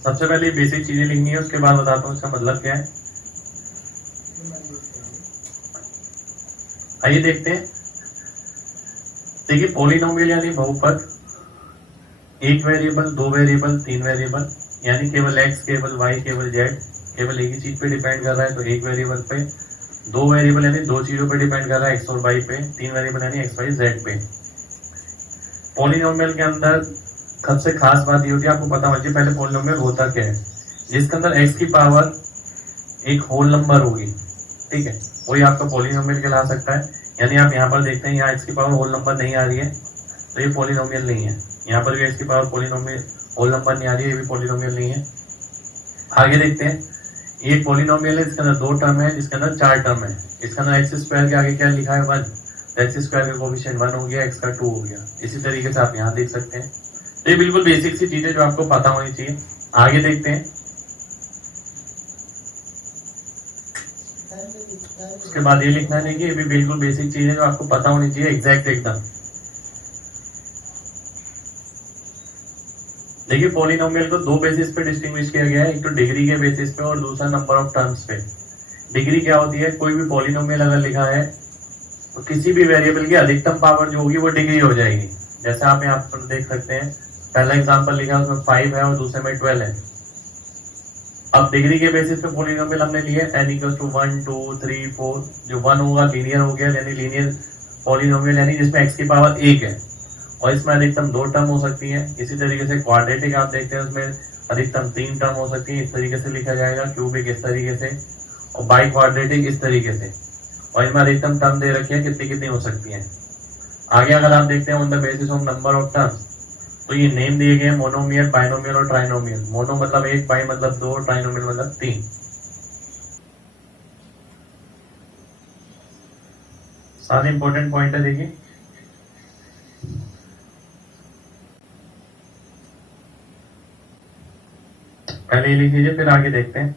सबसे पहले बेसिक चीजें लिखनी है, उसके बाद बताता हूँ इसका मतलब क्या है। आइए देखते हैं। देखिए पॉलिनोमियल यानी बहुपद, एक वेरिएबल, दो वेरिएबल, तीन वेरिएबल, यानी केवल x, केवल y, केवल z, केवल एक ही चीज पे डिपेंड कर रहा है तो एक वेरिएबल पे, दो वेरिएबल यानी दो चीजों पे डिपेंड कर रहा है x और y पे, तीन वेरिएबल यानी x, y, z पे। पॉलिनोमियल के अंदर सबसे खास बात ये होती है, आपको पता होना चाहिए पहले पॉलिनोमियल होता क्या है। जिसके अंदर x की पावर एक होल नंबर होगी, ठीक है, वही आपका पॉलिनोमियल कहला सकता है। यानी आप यहाँ पर देखते हैं यहाँ x की पावर होल नंबर नहीं आ रही है तो ये पॉलिनोमियल नहीं है। यहाँ पर भी x की पावर पॉलिनोमियल होल नंबर नहीं आ रही है, ये भी पॉलिनोमियल नहीं है। आगे देखते हैं, ये पॉलिनोमियल है, इसके अंदर दो टर्म है, इसके अंदर चार टर्म है। इसके अंदर एक्स स्क्वायर के आगे क्या लिखा है 1, एक्स स्क्वायर का कोएफिशिएंट 1 हो गया, x का 2 हो गया। इसी तरीके से आप यहाँ देख सकते हैं। तो ये बिल्कुल बेसिक सी चीजें जो आपको पता होनी चाहिए। आगे देखते हैं, उसके बाद ये लिखना है कि ये भी बिल्कुल बेसिक चीज है जो आपको पता होनी चाहिए, एग्जैक्ट एकदम। देखिए पॉलिनोमियल को दो बेसिस पे डिस्टिंग्विश किया गया है, एक तो डिग्री के बेसिस पे और दूसरा नंबर ऑफ टर्म्स पे। डिग्री क्या होती है, कोई भी पॉलिनोमियल अगर लिखा है तो किसी भी वेरिएबल की अधिकतम पावर जो होगी वो डिग्री हो जाएगी। जैसे आप यहाँ पर देख सकते हैं, पहला एग्जांपल लिखा है उसमें 5 है और दूसरे में 12 है। अब डिग्री के बेसिस पे पॉलिनोमियल हमने लिए n इक्वल टू 1, 2, 3, 4, जो 1 होगा लीनियर हो गया, यानी लीनियर पॉलिनोमियल यानी जिसमें x की पावर 1 है और इसमें अधिकतम 2 टर्म हो सकती है। इसी तरीके से क्वाड्रेटिक आप देखते हैं उसमें अधिकतम 3 टर्म हो सकती है, इस तरीके से लिखा जाएगा। क्यूबिक इस तरीके से और बाई क्वाड्रेटिक इस तरीके से, और इसमें अधिकतम टर्म दे रखी है कितनी कितनी हो सकती है। आगे अगर आप देखते हैं on the basis of number of terms, तो ये नेम दिए गए मोनोमियल, बाइनोमियल और ट्राइनोमियल। मोनो मतलब 1, बाई मतलब 2, ट्राइनोमियल मतलब 3। सारे इंपॉर्टेंट पॉइंट है, देखिए पहले ये लिख लीजिए फिर आगे देखते हैं।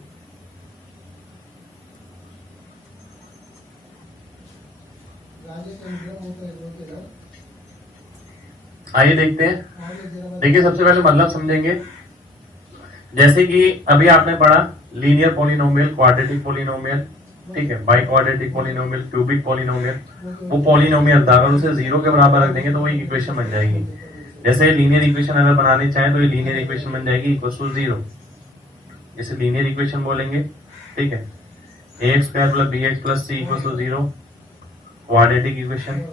आइए देखते हैं। देखिए सबसे पहले मतलब समझेंगे, जैसे कि अभी आपने पढ़ा लीनियर पॉलिनोमियल, क्वाड्रेटिक पॉलिनोमियल, ठीक है, by quadratic polynomial, cubic polynomial. वो पॉलिनोमियल था, अगर उसे 0 के बराबर रख देंगे तो वो इक्वेशन बन जाएगी। जैसे लीनियर इक्वेशन अगर बनानी चाहे तो ये लीनियर इक्वेशन बन जाएगी इक्वल टू 0, इसे लीनियर इक्वेशन बोलेंगे, ठीक है। ax square plus bx plus c equal to 0, quadratic equation.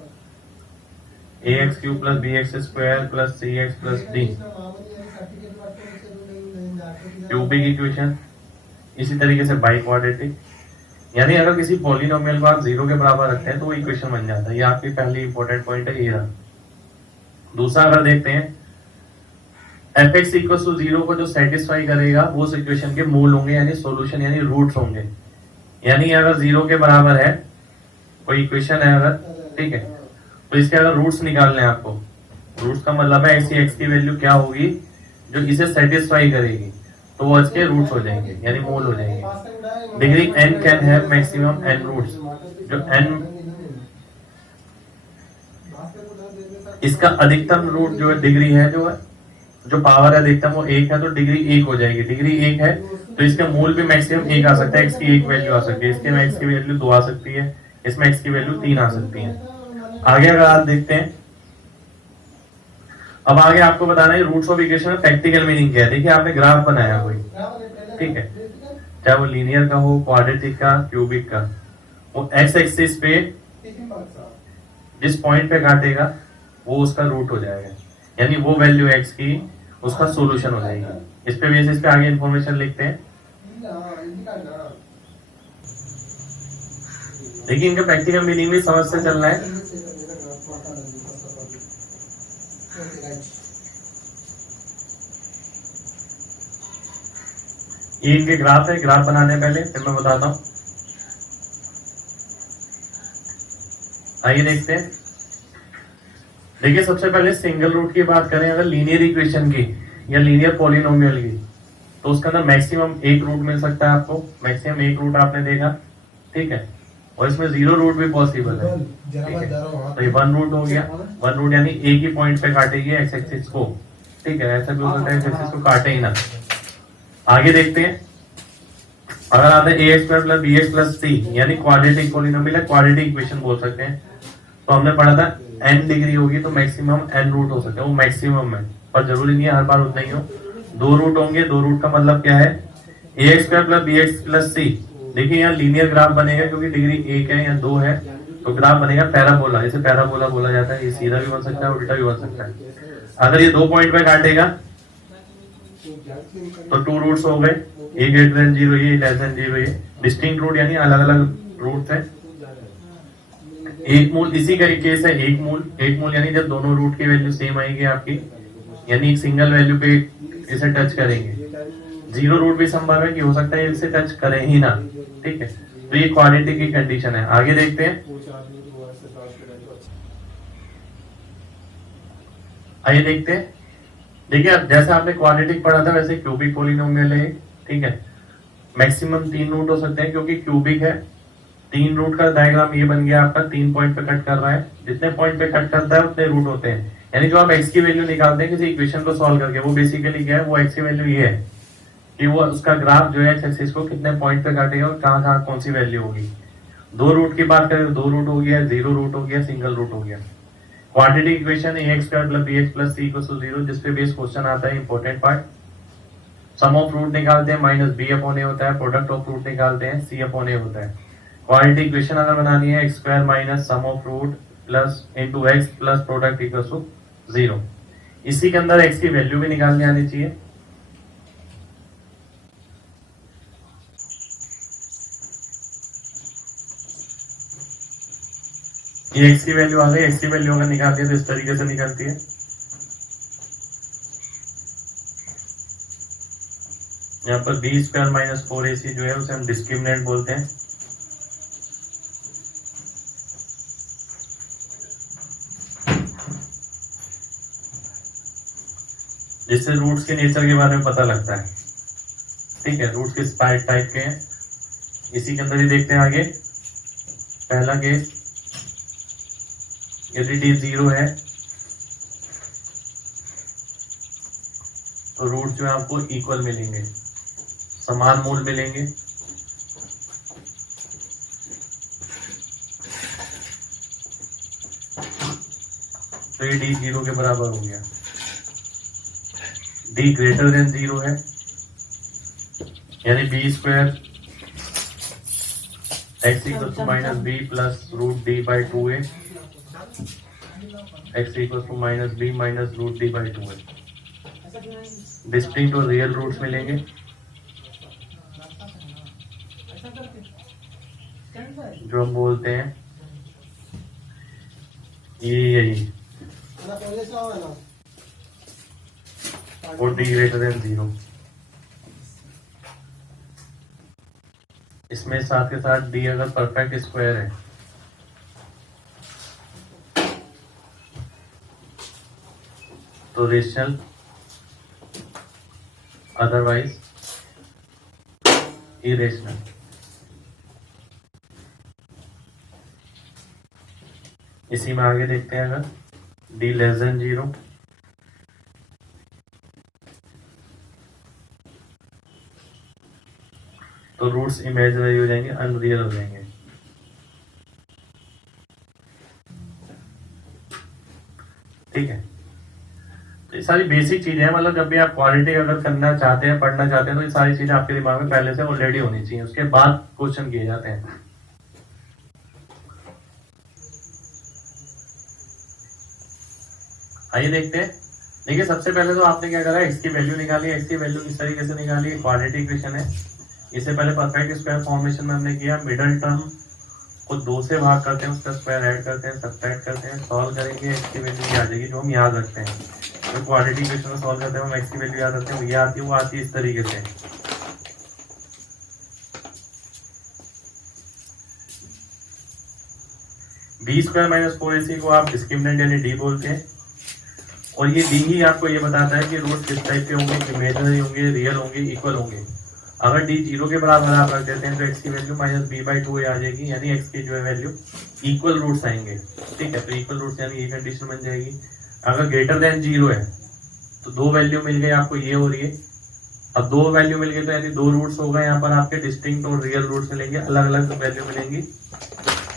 ax cube plus bx square plus cx plus d, cubic equation. इसी तरीके से बाई क्वाड्रेटिक, यानी अगर किसी पॉलिनोमियल को आप 0 के बराबर रखते हैं तो वो इक्वेशन बन जाता है। ये आपकी पहली इंपॉर्टेंट पॉइंट है, ये रहा। दूसरा अगर देखते हैं, fx इक्वल टू 0 को जो सेटिस्फाई करेगा वो उस इक्वेशन के मूल होंगे, यानी सॉल्यूशन यानी रूट्स होंगे। यानी अगर 0 के बराबर है कोई इक्वेशन है अगर, ठीक है, तो इसके अगर रूट्स निकालने हैं आपको, रूट्स का मतलब है ऐसी x की वैल्यू क्या होगी जो इसे सेटिस्फाई करेगी, तो वो इसके रूट्स हो जाएंगे यानी मूल हो जाएंगे। Degree n can have maximum n roots, जो n इसका अधिकतम रूट जो है डिग्री है, जो पावर है अधिकतम वो 1 है, तो डिग्री 1 हो जाएगी। डिग्री 1 है तो इसका मूल भी मैक्सिमम 1 आ सकता है, x की 1 वैल्यू आ सकती है, इसके में x की वैल्यू 2 आ सकती है, इसमें x की वैल्यू 3 आ सकती है। आगे अगर आप देखते हैं, अब आगे आपको बताना है रूट्स ऑफ इक्वेशन में प्रैक्टिकल मीनिंग क्या है। देखिए आपने ग्राफ बनाया कोई, ठीक है, चाहे वो लीनियर का हो, क्वाड्रेटिक का, क्यूबिक का, वो एक्स एक्सिस पे जिस पॉइंट पे काटेगा वो उसका रूट हो जाएगा, यानी वो वैल्यू x की उसका सॉल्यूशन हो जाएगी। इस पे बेसिस पे आगे इंफॉर्मेशन लिखते हैं। देखिए इनका प्रैक्टिकल मीनिंग भी समझ से चलना है। ये इनके ग्राफ है, ग्राफ बनाने पहले फिर मैं बताता हूं। आइए देखते हैं। देखिए सबसे पहले सिंगल रूट की बात करें अगर लीनियर इक्वेशन की या लीनियर पॉलिनोमियल की, तो उसके अंदर मैक्सिमम एक रूट मिल सकता है आपको, मैक्सिमम एक रूट आपने देखा, ठीक है, और इसमें 0 रूट भी पॉसिबल है, ठीक है। तो ये 1 रूट हो गया, 1 रूट यानी एक ही पॉइंट पे काटेगी एक्स एक्सिस को, ठीक है, ऐसा भी हो सकता है एक्स एक्सिस को काटे ही ना। आगे देखते हैं, अगर आता है A x square plus B x plus C, यानी क्वाड्रेटिक पॉलिनोमियल है, क्वाड्रेटिक इक्वेशन बोल सकते हैं। तो हमने पढ़ा था n डिग्री होगी तो मैक्सिमम n रूट हो सकते हैं, वो मैक्सिमम है, पर जरूरी नहीं है हर बार उतना ही हो। 2 रूट होंगे, 2 रूट का मतलब क्या है, A x square plus B x plus C. देखिए यहाँ लीनियर ग्राफ बनेगा क्योंकि डिग्री 1 है या 2 है, तो ग्राफ बनेगा पैराबोला, इसे पैराबोला बोला जाता है। ये सीधा भी बन सकता है, उल्टा भी बन सकता है। अगर ये 2 पॉइंट पे काटेगा तो 2 रूट्स हो गए, ए ग्रेटर देन 0, ये लेस देन 0, ये डिस्टिंक्ट रूट यानी अलग अलग रूट है। एक मूल इसी का एक केस है, एक मूल यानी जब दोनों रूट की वैल्यू सेम आएगी आपकी, यानी एक सिंगल वैल्यू पे इसे टच करेंगे। 0 रूट भी संभव है कि हो सकता है इसे टच करें ही ना, ठीक है। तो ये क्वाड्रेटिक की कंडीशन है। आगे देखते हैं, आइए देखते हैं। देखिए जैसे आपने क्वाड्रेटिक पढ़ा था वैसे क्यूबिक पॉलिनोमियल है, ठीक है। मैक्सिमम 3 रूट हो सकते हैं क्योंकि क्यूबिक है। 3 रूट का डायग्राम ये बन गया आपका, 3 पॉइंट पे कट कर रहा है, जितने पॉइंट पे कट करता है उतने रूट होते हैं। यानी जो आप एक्स की वैल्यू निकालते हैं किसी इक्वेशन को सॉल्व करके, वो बेसिकली क्या है, वो एक्स की वैल्यू ये है कि वो उसका ग्राफ जो है एक्स एक्सिस को कितने पॉइंट पे काटेगा और कहाँ कहाँ कौन सी वैल्यू होगी। 2 रूट की बात करें तो 2 रूट हो गया, 0 रूट हो गया, सिंगल रूट हो गया। Quadratic equation a x square plus B x plus c equals to 0, जिसपे बेस क्वेश्चन आता है, important part. Sum of root निकालते हैं, माइनस बी अपॉन ए होता है, प्रोडक्ट ऑफ रूट निकालते हैं, सी अपॉन ए होता है। क्वाड्रेटिक इक्वेशन अगर बनानी है, x square minus sum of root plus into x plus product equals to 0। इसी के अंदर एक्स की वैल्यू भी निकालनी आनी चाहिए। ये एक्स की वैल्यू आ गई, एक्स की वैल्यू अगर निकालती है तो इस तरीके से निकलती है। यहाँ पर बी स्क्वायर माइनस 4ac जो है उसे हम डिस्क्रिमिनेंट बोलते हैं। जिससे रूट्स के नेचर के बारे में पता लगता है, ठीक है। रूट्स किस टाइप के हैं इसी के अंदर ही देखते हैं आगे। पहला केस, यदि डी 0 है तो रूट जो है आपको इक्वल मिलेंगे, समान मूल मिलेंगे। तो ये डी 0 के बराबर हो गया। डी ग्रेटर देन 0 है, यानी b square x equal to minus b plus root D by 2a, x equal to minus B minus root D by 2a। Distinct और रियल रूट्स मिलेंगे। जो हम बोलते हैं ये यही, और डी ग्रेटर देन 0। इसमें साथ के साथ डी अगर परफेक्ट स्क्वायर है तो रेशनल, अदरवाइज इरेशनल। इसी में आगे देखते हैं, अगर डी लेस देन 0 तो रूट्स इमेजिनरी हो जाएंगे, अनरियल हो जाएंगे, ठीक है। तो ये सारी बेसिक चीजें हैं, मतलब जब भी आप क्वालिटी अगर करना चाहते हैं, पढ़ना चाहते हैं, तो ये सारी चीजें आपके दिमाग में पहले से ऑलरेडी होनी चाहिए, उसके बाद क्वेश्चन किए जाते हैं। आइए देखते हैं। देखिए सबसे पहले तो आपने क्या करा, एक्स की वैल्यू निकाली। एक्स की वैल्यू किस तरीके से निकाली, क्वाड्रेटिक इक्वेशन है। इससे पहले परफेक्ट स्क्वायर फॉर्मेशन में हमने किया, मिडल टर्म को 2 से भाग करते हैं, उसका स्क्वायर ऐड करते हैं, सब्ट्रैक्ट करते हैं, सॉल्व करेंगे, एक्स की वैल्यू आ जाएगी जो हम याद रखते हैं। तो क्वाड्रेटिक इक्वेशन को सॉल्व करते हैं, हम एक्स की वैल्यू याद रखते हैं, ये आती है, वो आती है इस तरीके से। बी स्क्वायर माइनस 4ac को आप डिस्क्रिमिनेंट यानी डी बोलते हैं। और ये डी ही आपको ये बताता है कि रूट किस टाइप के होंगे, इमेजिनरी होंगे, रियल होंगे, इक्वल होंगे। अगर डी 0 के बराबर आप रख देते हैं तो एक्स की वैल्यू माइनस बी बाई 2 आ जाएगी, यानी एक्स की जो है वैल्यू इक्वल रूट्स आएंगे, ठीक है। तो इक्वल रूट्स यानी ये कंडीशन बन जाएगी। अगर ग्रेटर देन 0 है तो 2 वैल्यू मिल गई आपको, ये और ये, अब दो वैल्यू मिल गई तो यानी दो रूट्स हो गए यहाँ पर आपके डिस्टिंक्ट और रियल रूट्स मिलेंगे, अलग अलग वैल्यू मिलेंगी।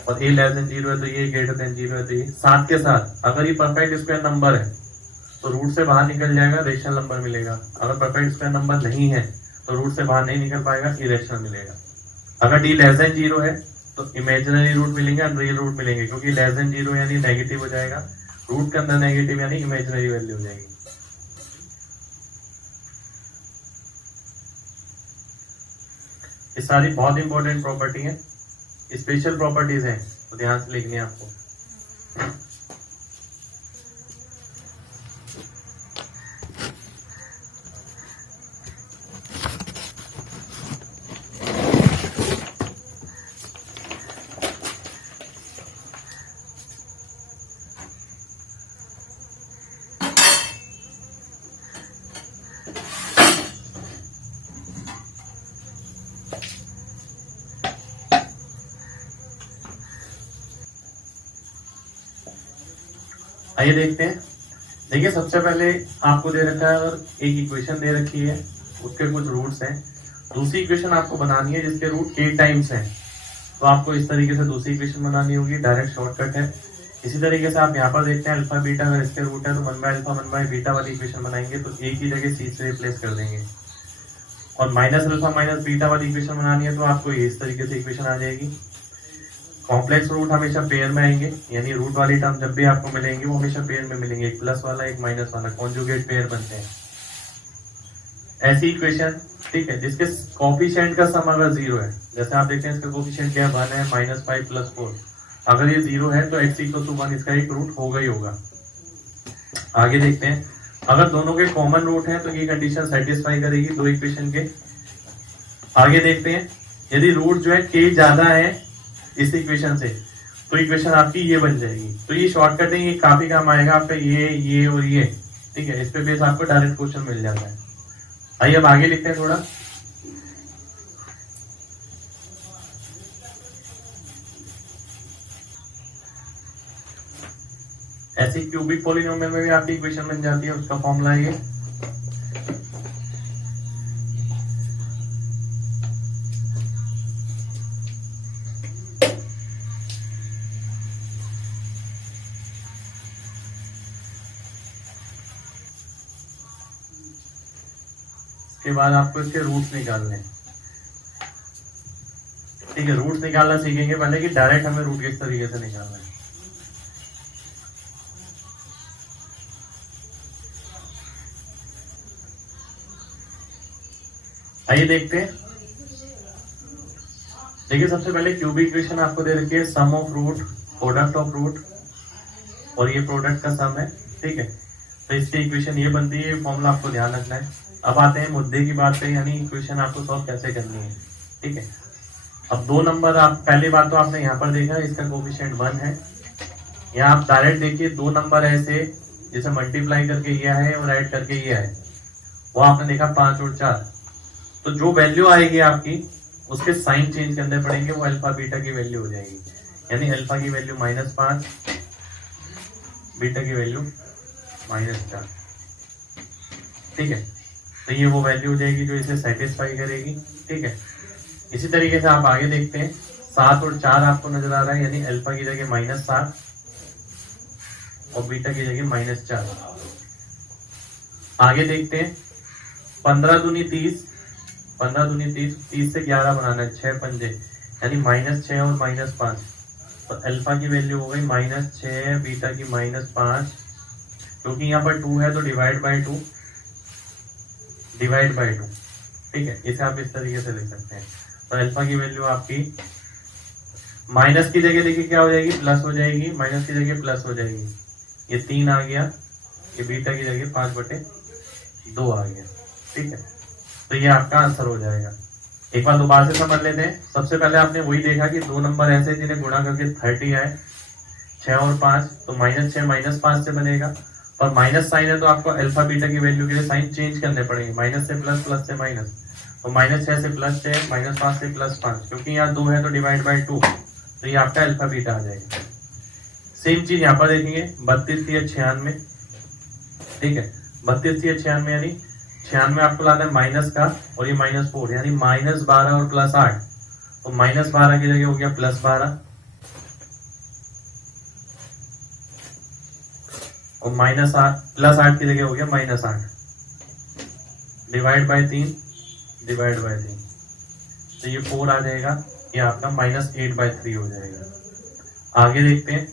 और ए लेस देन 0 है तो ये, ग्रेटर देन 0 है तो ये। साथ के साथ अगर ये परफेक्ट स्क्वायर नंबर है तो रूट से बाहर निकल जाएगा, रेशनल नंबर मिलेगा। अगर परफेक्ट स्क्वायर नंबर नहीं है तो रूट से बाहर नहीं निकल पाएगा, इरेशनल मिलेगा। अगर डी लेस देन 0 है तो इमेजिनरी रूट मिलेंगे और रियल रूट मिलेंगे, क्योंकि लेस देन 0 यानी नेगेटिव हो जाएगा, रूट के अंदर नेगेटिव यानी इमेजिनरी वैल्यू हो जाएगी। ये सारी बहुत इंपॉर्टेंट प्रॉपर्टी है, स्पेशल प्रॉपर्टीज हैं, तो ध्यान से लिखनी है आपको। आइए देखते हैं। देखिए सबसे पहले आपको दे रखा है और एक इक्वेशन दे रखी है, उसके कुछ रूट्स हैं। दूसरी इक्वेशन आपको बनानी है जिसके रूट 8 टाइम्स हैं, तो आपको इस तरीके से दूसरी इक्वेशन बनानी होगी, डायरेक्ट शॉर्टकट है। इसी तरीके से आप यहाँ पर देखते हैं अल्फा बीटा, अगर इसके रूट है तो 1 बाय अल्फा 1 बाय बीटा वाली इक्वेशन बनाएंगे तो ए की जगह सी से रिप्लेस कर देंगे। और माइनस अल्फा माइनस बीटा वाली इक्वेशन बनानी है तो आपको ये इस तरीके से इक्वेशन आ जाएगी। कॉम्प्लेक्स रूट हमेशा पेयर में आएंगे, यानी रूट वाली टर्म जब भी आपको मिलेंगे वो हमेशा पेयर में मिलेंगे, एक प्लस वाला एक माइनस वाला, कॉन्जुगेट पेयर बनते हैं। ऐसी इक्वेशन, ठीक है, जिसके कोफिशिएंट का सम अगर 0 है, जैसे आप देखते हैं इसका कोफिशिएंट क्या है, 1 है, -5 + 4। अगर ये 0 है तो x = 1 इसका एक रूट होगा ही होगा। आगे देखते हैं, अगर दोनों के कॉमन रूट है तो ये कंडीशन सेटिस्फाई करेगी दो इक्वेशन के। आगे देखते हैं, यदि रूट जो है k ज्यादा है इस इक्वेशन से तो इक्वेशन आपकी ये बन जाएगी। तो ये शॉर्टकट है, ये काफी काम आएगा आपका, ये और ये, ठीक है। इस पे बेस आपको डायरेक्ट क्वेश्चन मिल जाता है। आइए अब आगे लिखते हैं थोड़ा। ऐसी क्यूबिक पॉलिनोमियल में भी आपकी इक्वेशन बन जाती है, उसका फॉर्मूला है ये। के बाद आपको इसके रूट्स निकालने, ठीक है। रूट्स निकालना सीखेंगे पहले कि डायरेक्ट हमें रूट किस तरीके से निकालना है। आइए देखते हैं। देखिए सबसे पहले क्यूबिक इक्वेशन आपको दे रखी है, sum of root, product of root, और ये प्रोडक्ट का सम है, ठीक है। तो इसकी इक्वेशन ये बनती है, फॉर्मूला आपको ध्यान रखना है। अब आते हैं मुद्दे की बात पे, यानी इक्वेशन आपको सॉल्व कैसे करनी है, ठीक है। अब दो नंबर, आप पहली बात तो आपने यहाँ पर देखा इसका कोफिशिएंट 1 है। यहाँ आप डायरेक्ट देखिए दो नंबर ऐसे जैसे मल्टीप्लाई करके ये है और ऐड करके ये है, वो आपने देखा 5 और 4। तो जो वैल्यू आएगी आपकी उसके साइन चेंज करने पड़ेंगे, वो अल्फा बीटा की वैल्यू हो जाएगी। यानी अल्फा की वैल्यू -5, बीटा की वैल्यू -4, ठीक है। तो ये वो वैल्यू हो जाएगी जो इसे सेटिस्फाई करेगी, ठीक है। इसी तरीके से आप आगे देखते हैं, 7 और 4 आपको नजर आ रहा है, यानी अल्फा की जगह -7 और बीटा की जगह -4। आगे देखते हैं, 15 दूनी 30, 15 दूनी 30, 30 से 11 बनाना है, 6 पंजे, यानी -6 और -5। तो अल्फा की वैल्यू हो गई -6, बीटा की -5, क्योंकि यहाँ पर 2 है तो डिवाइड बाई 2, ठीक है। इसे आप इस तरीके से लिख सकते हैं। तो अल्फा की वैल्यू आपकी माइनस की जगह देखिए क्या हो जाएगी, प्लस हो जाएगी, माइनस की जगह प्लस हो जाएगी, ये 3 आ गया, ये बीटा की जगह 5/2 आ गया, ठीक है। तो ये आपका आंसर हो जाएगा। एक बार दोबारा से समझ लेते हैं। सबसे पहले आपने वही देखा कि दो नंबर ऐसे जिन्हें गुणा करके 30 आए, 6 और 5, तो -6 -5 से बनेगा, और माइनस साइन है तो आपको अल्फा बीटा की वैल्यू के लिए साइन चेंज करने पड़ेंगे, माइनस से प्लस, प्लस से माइनस। तो -6 से +6, -5 से +5, क्योंकि यहाँ 2 है तो डिवाइड बाई 2, तो ये आपका अल्फा बीटा आ जाएगा। सेम चीज यहाँ पर देखेंगे, 32 या 96, ठीक है। 32 या 96 यानी 96 आपको लाना है माइनस का, और ये -4 यानी -12 और +8, तो -12 की जगह हो गया +12 और -8 +8 की जगह हो गया -8 डिवाइड बाय 3 तो ये 4 आ जाएगा, ये आपका -8/3 हो जाएगा। आगे देखते हैं,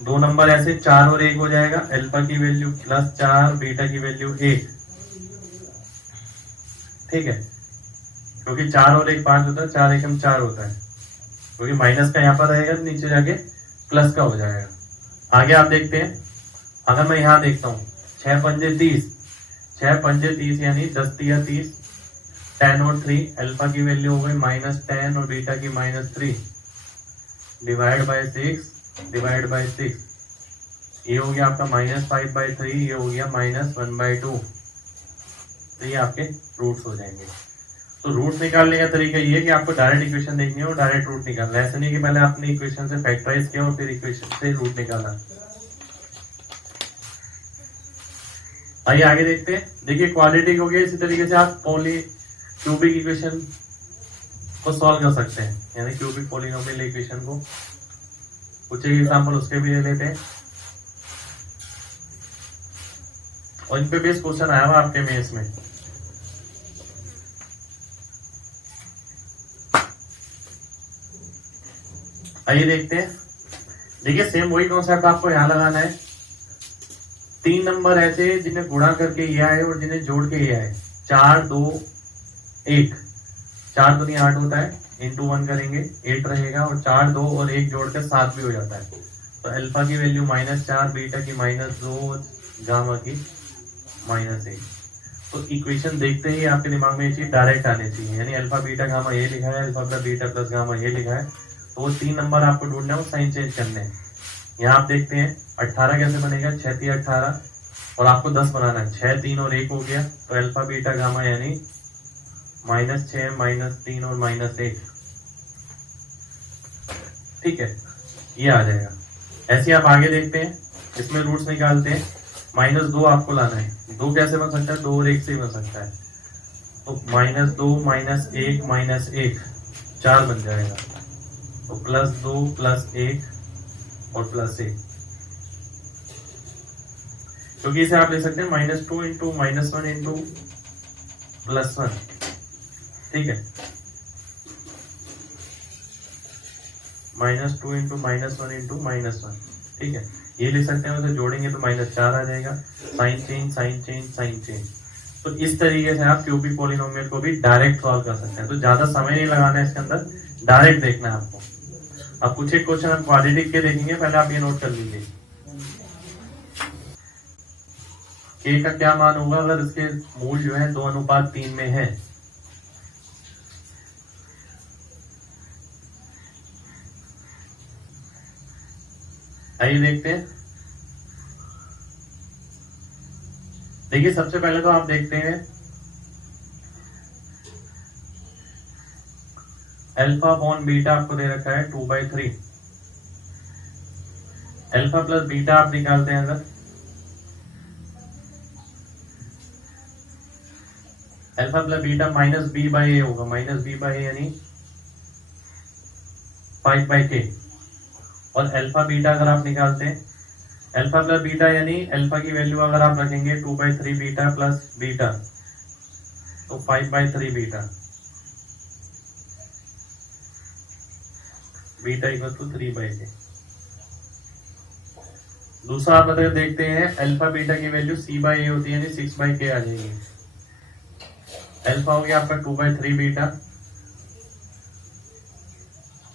दो नंबर ऐसे 4 और 1 हो जाएगा, अल्फा की वैल्यू +4 बीटा की वैल्यू 1, ठीक है, क्योंकि 4 और 1 5 होता है, 4 एकम 4 होता है, क्योंकि माइनस का यहाँ पर रहेगा नीचे जाके प्लस का हो जाएगा। आगे आप देखते हैं, अगर मैं यहाँ देखता हूँ 6 पंजे 30 यानी 10 तिया 30, 10 और 3 अल्फा की वैल्यू हो गई -10 और बीटा की -3 डिवाइड बाय 6 ये हो गया आपका -5/3, ये हो गया -1/2, तो ये आपके रूट्स हो जाएंगे। तो रूट निकालने का तरीका ये है कि आपको डायरेक्ट इक्वेशन देखनी है और डायरेक्ट रूट निकालना है, ऐसा नहीं कि पहले आपने इक्वेशन से फैक्टराइज किया और फिर इक्वेशन से रूट निकाला। आइए आगे देखते हैं। देखिए क्वाड्रेटिक हो गया, इसी तरीके से आप क्यूबिक इक्वेशन को सॉल्व कर सकते हैं, यानी क्यूबिक पॉलिनोमियल इक्वेशन को। कुछ एक एग्जाम्पल उसके भी ले लेते हैं, और इन पे बेस क्वेश्चन आया हुआ आपके मेंस में। आइए देखते हैं। देखिए सेम वही कॉन्सेप्ट आपको यहां लगाना है। 3 नंबर ऐसे जिन्हें गुणा करके ये आए और जिन्हें जोड़ के ये आए, 4 2 1, 4 दूनी 8 होता है, इंटू 1 करेंगे 8 रहेगा, और 4 2 और 1 जोड़कर 7 भी हो जाता है। तो अल्फा की वैल्यू -4, बीटा की -2, गामा की -1। तो इक्वेशन देखते ही आपके दिमाग में ये चीज डायरेक्ट आनी चाहिए, यानी अल्फा बीटा गामा ये लिखा है, alpha plus beta plus gamma ये लिखा है, तो वो 3 नंबर आपको ढूंढना है, वो साइन चेंज करने हैं। यहाँ आप देखते हैं 18 कैसे बनेगा, 6 3 18, और आपको 10 बनाना है, 6 3 और 1 हो गया, तो अल्फा बीटा गामा यानी -6 -3 और -1, ठीक है, ये आ जाएगा। ऐसे आप आगे देखते हैं, इसमें रूट्स निकालते हैं। -2 आपको लाना है, 2 कैसे बन सकता है, 2 और 1 से बन सकता है, तो -2 -1 -1 4 बन जाएगा, तो +2 +1 और +1, क्योंकि इसे आप ले सकते हैं -2 इंटू -1 इंटू +1, ठीक है, -2 इंटू -1 इंटू -1, ठीक है, ये ले सकते हैं। उसे जोड़ेंगे तो -4 आ जाएगा, sign change sign change sign change. तो इस तरीके से आप क्यूबिक पॉलिनोमियल को भी डायरेक्ट सॉल्व कर सकते हैं। तो ज्यादा समय नहीं लगाना है इसके अंदर, डायरेक्ट देखना है आपको। अब कुछ एक क्वेश्चन हम क्वाड्रेटिक के देखेंगे, पहले आप ये नोट कर लीजिए। k का क्या मान होगा अगर इसके मूल जो है 2:3 में है। आइए देखते हैं। देखिए सबसे पहले तो आप देखते हैं अल्फा अपॉन बीटा आपको दे रखा है 2/3। अल्फा प्लस बीटा आप निकालते हैं, अगर अल्फा प्लस बीटा -b/a होगा, -b/a यानी 5/k, और अल्फा बीटा अगर आप निकालते हैं, अल्फा प्लस बीटा यानी अल्फा की वैल्यू अगर आप रखेंगे 2/3 बीटा प्लस बीटा, तो 5/3 beta, beta equal to 3/k। दूसरा आप मतलब देखते हैं, अल्फा बीटा की वैल्यू c/a होती है, यानी 6/k आ जाएगी। अल्फा हो गया आपका 2/3 बीटा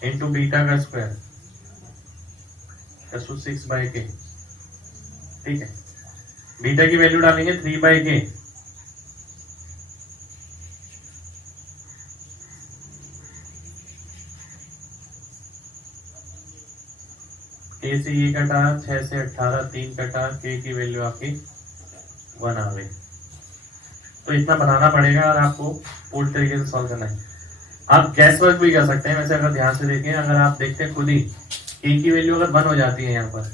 इंटू बीटा का स्क्वायर 6/k, ठीक है। बीटा की वैल्यू डालेंगे 3/k, k से ये कटा, 6 से 18, 3 कटा, k की वैल्यू आपकी 1 आ गई। तो इतना बनाना पड़ेगा और आपको पूरी तरीके से सॉल्व करना है। आप गैस वर्क भी कर सकते हैं, वैसे अगर ध्यान से देखें, अगर आप देखते हैं खुद ही k की वैल्यू अगर 1 हो जाती है यहाँ पर,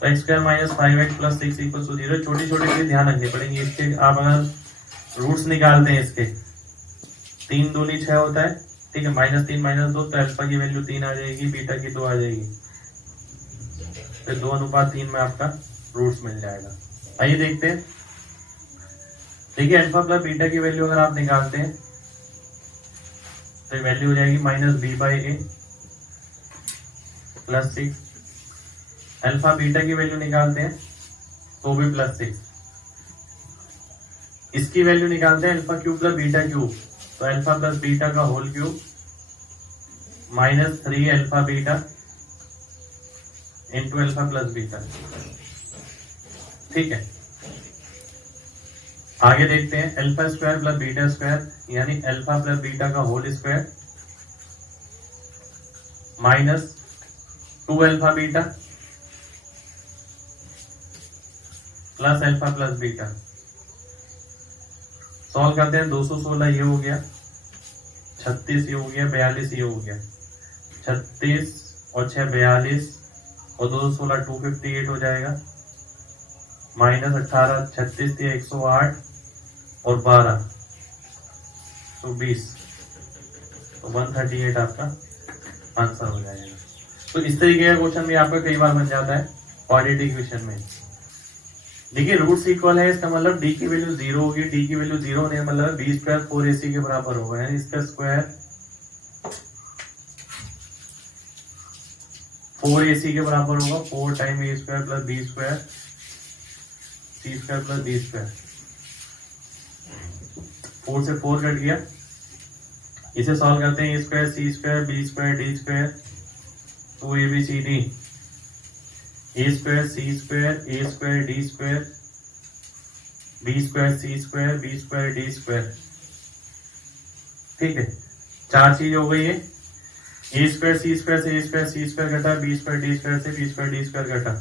तो x square minus 5x plus 6 equal to 0। छोटी छोटी चीज ध्यान रखनी पड़ेंगी इसके। आप अगर रूट्स निकालते हैं इसके, 3 दूनी 6 होता है, ठीक है, -3 -2, तो अल्फा की वैल्यू 3 आ जाएगी, बीटा की 2 आ जाएगी, फिर 2:3 में आपका रूट्स मिल जाएगा। आइए देखते हैं। देखिए अल्फा प्लस बीटा की वैल्यू अगर आप निकालते हैं तो वैल्यू हो जाएगी -b/a प्लस 6। अल्फा बीटा की वैल्यू निकालते हैं तो भी प्लस 6। इसकी वैल्यू निकालते हैं alpha cube plus beta cube, तो अल्फा प्लस बीटा का whole cube -3 alpha beta into alpha plus beta. ठीक है, आगे देखते हैं। Alpha square plus beta square यानी अल्फा प्लस बीटा का whole square -2 alpha beta plus alpha plus beta. Solve करते हैं। 216 ये हो गया, 36 ये हो गया, 42 ये हो गया। 36 और 6 42 और 216 258 हो जाएगा, -18 36 थी 108 और 12 तो 20, तो 138 आपका आंसर हो जाएगा। तो इस तरीके का क्वेश्चन भी आपका कई बार बन जाता है क्वाड्रेटिक इक्वेशन में। देखिए रूट्स इक्वल है, इसका मतलब डी की वैल्यू 0 होगी। डी की वैल्यू 0 होने का मतलब b स्क्वायर 4ac के बराबर होगा, यानी इसका स्क्वायर 4ac के बराबर होगा। 4 time a square plus b square c square plus d square. 4 से 4 कट गया, इसे सॉल्व करते हैं। a square c square b square d square 2abcd, a square c square a square d square b square c square b square d square. ठीक है, 4 चीज हो गई है। a स्क्वायर c स्क्वायर से a स्क्वायर c स्क्वायर घटा, b square d square से b square d square घटा,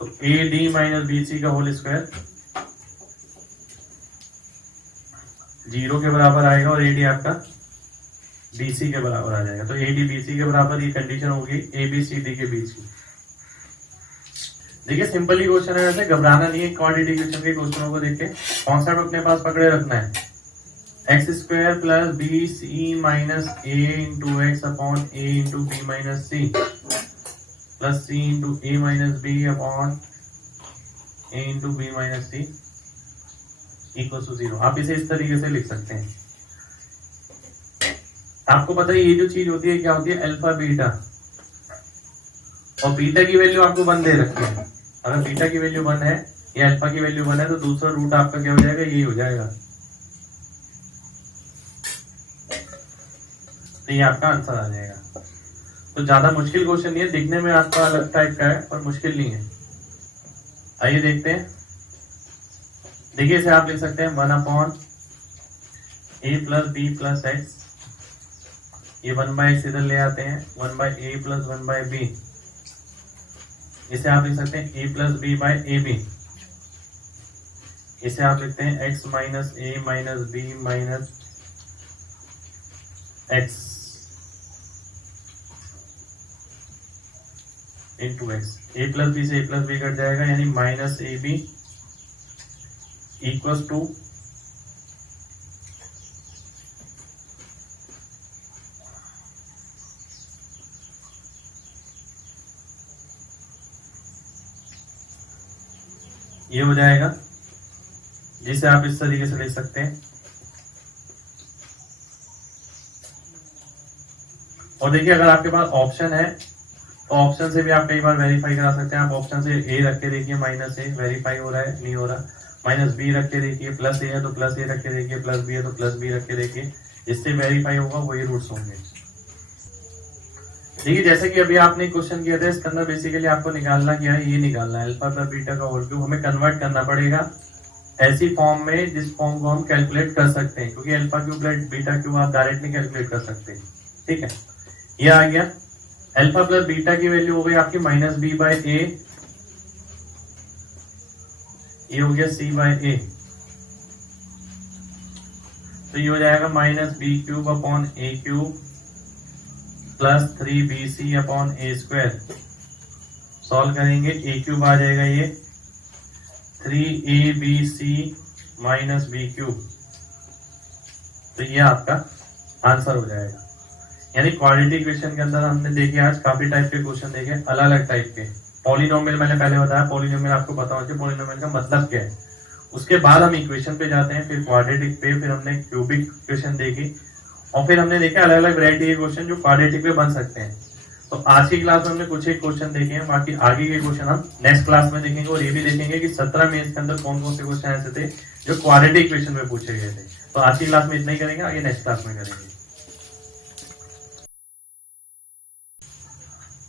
तो ad माइनस bc का होल स्क्वायर 0 के बराबर आएगा और ad आपका bc के बराबर आ जाएगा। तो ad bc के बराबर, ये कंडीशन होगी abcd के बीच की। देखिए सिंपल ही क्वेश्चन है, वैसे घबराना नहीं है। क्वाड्रेटिक इक्वेशन के क्वेश्चनों को देख के कॉन्सेप्ट अपने पास पकड़े रखना है। X square plus b c minus a into x upon a into b minus c plus c into a minus b upon a into b minus c equal to 0। आप इसे इस तरीके से लिख सकते हैं। आपको पता है ये जो चीज होती है क्या होती है, अल्फा बीटा, और बीटा की वैल्यू आपको 1 दे रखी है। अगर बीटा की वैल्यू 1 है या अल्फा की वैल्यू 1 है तो दूसरा रूट आपका क्या हो जाएगा, ये हो जाएगा। तो ये आपका आंसर आ जाएगा। तो ज्यादा मुश्किल क्वेश्चन नहीं है, दिखने में आपका अलग टाइप का है पर मुश्किल नहीं है। आइए देखते हैं। देखिए इसे आप लिख सकते हैं 1/a plus B plus x, ये 1/x इधर ले आते हैं, 1/a प्लस 1/b, इसे आप लिख सकते हैं a plus B by A B. इसे आप लिखते हैं x minus A minus B minus x into x. A plus B से a प्लस बी कट जाएगा, यानी minus A B equals to ये हो जाएगा, जिसे आप इस तरीके से लिख सकते हैं। और देखिए अगर आपके पास ऑप्शन है तो ऑप्शन से भी आप कई बार वेरीफाई करा सकते हैं। आप ऑप्शन से ए रख के देखिए, माइनस ए वेरीफाई हो रहा है, नहीं हो रहा। माइनस बी रख के देखिए, प्लस ए है तो प्लस ए रख के देखिए, प्लस बी है तो प्लस बी रख के देखिए, इससे वेरीफाई होगा, वही रूट्स होंगे। देखिए जैसे कि अभी आपने क्वेश्चन किया था, इसके अंदर बेसिकली आपको निकालना क्या है, ये निकालना है अल्फा प्लस बीटा का होल क्यूब। हमें कन्वर्ट करना पड़ेगा ऐसी फॉर्म में जिस फॉर्म को हम कैलकुलेट कर सकते हैं, क्योंकि alpha cube plus beta cube आप डायरेक्ट नहीं कैलकुलेट कर सकते। ठीक है, ये आ गया। अल्फा प्लस बीटा की वैल्यू हो गई आपकी माइनस बी बाई ए, ये हो गया सी बाई ए, तो ये हो जाएगा माइनस बी क्यूब अपॉन ए क्यूब प्लस 3bc अपॉन ए स्क्वायर। सॉल्व करेंगे, ए क्यूब आ जाएगा ये 3abc माइनस बी क्यूब, तो ये आपका आंसर हो जाएगा। यानी क्वाड्रेटिक इक्वेशन के अंदर हमने देखे आज काफी टाइप के क्वेश्चन देखे, अलग अलग टाइप के। पॉलिनोमियल मैंने पहले बताया, पॉलिनोमियल आपको पता होना चाहिए पॉलिनोमियल का मतलब क्या है। उसके बाद हम इक्वेशन पे जाते हैं, फिर क्वाड्रेटिक पे, फिर हमने क्यूबिक इक्वेशन देखी, और फिर हमने देखे अलग अलग वैरायटी के क्वेश्चन जो क्वाड्रेटिक पे बन सकते हैं। तो आज की क्लास में हमने कुछ एक क्वेश्चन देखे हैं, बाकी आगे के क्वेश्चन हम नेक्स्ट क्लास में देखेंगे, और ये भी देखेंगे कि 17 मेंस के अंदर कौन कौन से क्वेश्चन ऐसे थे जो क्वाड्रेटिक इक्वेशन में पूछे गए थे। तो आज की क्लास में इतना ही करेंगे, आगे नेक्स्ट क्लास में करेंगे।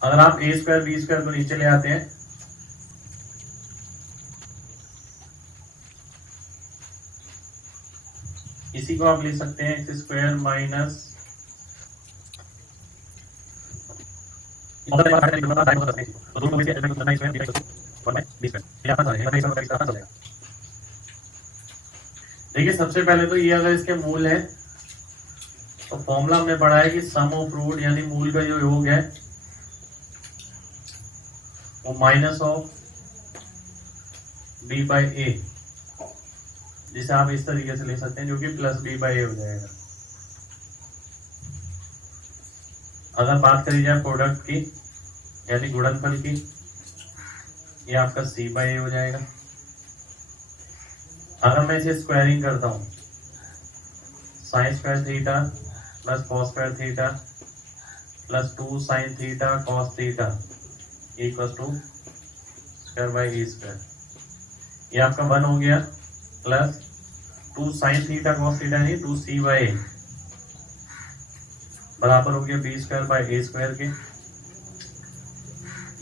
अगर आप ए स्क्वायर बी स्क्वायर को नीचे ले आते हैं, इसी को आप ले सकते हैं एक्स स्क्वायर माइनस देखिए सबसे पहले तो ये अगर इसके मूल है तो फॉर्मूला हमने पढ़ा है कि सम ऑफ रूट यानी मूल का जो योग है वो माइनस ऑफ बी बाई ए, जिसे आप इस तरीके से ले सकते हैं जो कि प्लस बी बाई ए हो जाएगा। अगर बात करी जाए प्रोडक्ट की यानी गुणनफल की, ये आपका सी बाई ए हो जाएगा। अगर मैं इसे स्क्वायरिंग करता हूं, sine square theta plus cos square theta plus 2 sine theta cos theta equal to square by a square, ये आपका 1 हो गया, plus 2 sine theta cos theta यानी 2 सी बाई ए बराबर हो गया B square by a square के।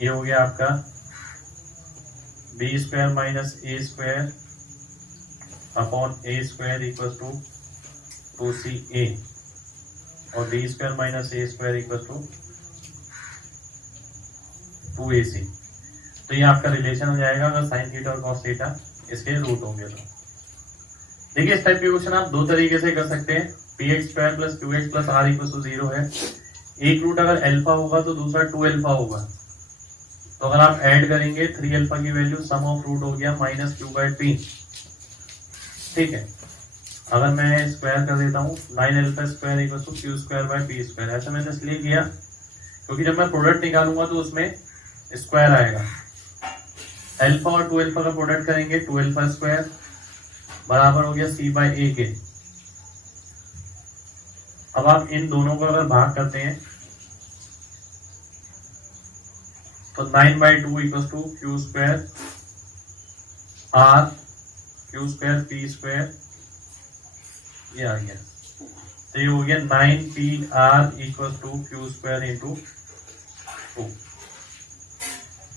ये हो गया आपका b square minus a square upon A square equal to 2ca, और b square minus a square equal to 2ac। तो ये आपका रिलेशन हो जाएगा अगर साइन थीटा और कॉस थीटा इसके रूट होंगे तो। देखिए इस टाइप के क्वेश्चन आप दो तरीके से कर सकते हैं, p x square plus q x plus r equal to 0 है। एक रूट अगर अल्फा होगा तो दूसरा 2 अल्फा होगा, तो अगर आप ऐड करेंगे 3 अल्फा की वैल्यू सम ऑफ रूट हो गया माइनस क्यू बाई पी, ठीक है। अगर मैं स्क्वायर कर देता हूँ 9 alpha square equal to q square by p square, ऐसा मैंने इसलिए किया क्योंकि जब मैं प्रोडक्ट निकालूंगा तो उसमें स्क्वायर आएगा। अल्फा और 2 अल्फा का प्रोडक्ट करेंगे 2 अल्फा स्क्वायर बराबर हो गया सी बाई ए के। अब आप इन दोनों को अगर भाग करते हैं तो 9/2 equal to q square r q square p square, ये आ गया। तो ये हो गया 9pr equal to q square into 2,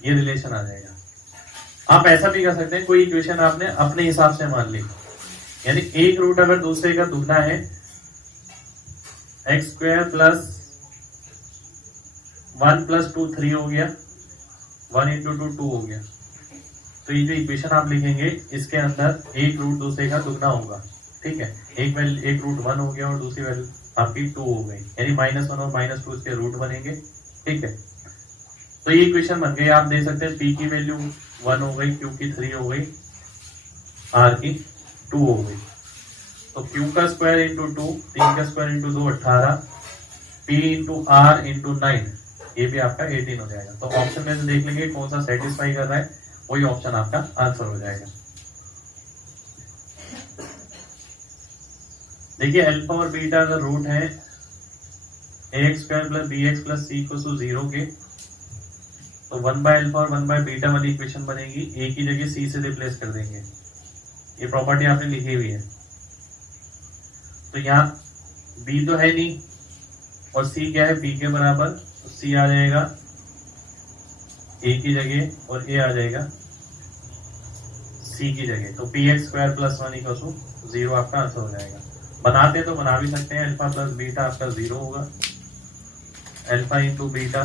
ये रिलेशन आ जाएगा। आप ऐसा भी कर सकते हैं, कोई इक्वेशन आपने अपने हिसाब से मान ली, यानी एक रूट अगर दूसरे का दुगना है, एक्स स्क्वायर प्लस 1 प्लस 2 3 हो गया, 1 इंटू 2 2 हो गया। तो ये जो इक्वेशन आप लिखेंगे इसके अंदर एक रूट दूसरे का दुगना होगा, ठीक है। एक रूट 1 हो गया और दूसरी वैल्यू आपकी 2 हो गई, यानी -1 और -2 इसके रूट बनेंगे, ठीक है। तो ये इक्वेशन बन गई। आप दे सकते हैं पी की वैल्यू 1 हो गई, क्यू की 3 हो गई, आर की 2 हो गई। तो क्यू का स्क्वायर इंटू 2, 3 का square into 2 18, p into r into 9, ये भी आपका 18 हो जाएगा। तो ऑप्शन में से देख लेंगे कौन सा सेटिस्फाई कर रहा है, वही ऑप्शन आपका आंसर हो जाएगा। देखिए अल्फा और बीटा अगर रूट है ax square plus B x plus C equal to 0 के, तो 1/अल्फा और 1/बीटा वाली इक्वेशन बनेगी, ए की जगह सी से रिप्लेस कर देंगे। ये प्रॉपर्टी आपने लिखी हुई है। तो यहाँ बी तो है नहीं और सी क्या है, बी के बराबर, तो सी आ जाएगा ए की जगह और ए आ जाएगा सी की जगह। तो P x square plus 1 equal to 0 आपका आंसर हो जाएगा। बनाते तो बना भी सकते हैं, अल्फा प्लस बीटा आपका 0 होगा, अल्फा इंटू बीटा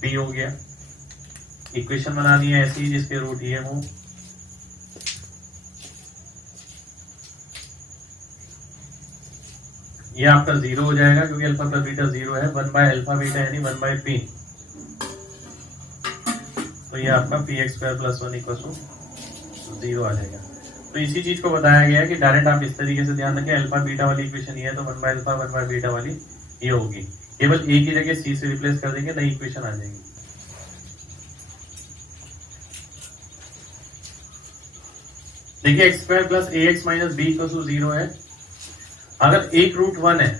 पी हो गया। इक्वेशन बनानी है ऐसी जिसके रूट ये हो, ये आपका 0 हो जाएगा क्योंकि अल्फा प्लस बीटा 0 है। 1/अल्फा बीटा यानी 1/पी, तो ये आपका p x square plus 1 equal to 0 आ जाएगा। तो इसी चीज को बताया गया है कि डायरेक्ट आप इस तरीके से ध्यान रखें, अल्फा बीटा वाली इक्वेशन ये है तो 1 बाय अल्फा 1 बाय बीटा वाली ये होगी, केवल ए की जगह सी से रिप्लेस कर देंगे, नई इक्वेशन आ जाएगी। देखिए x square plus a x minus b equal to 0 है। अगर एक रूट 1 है,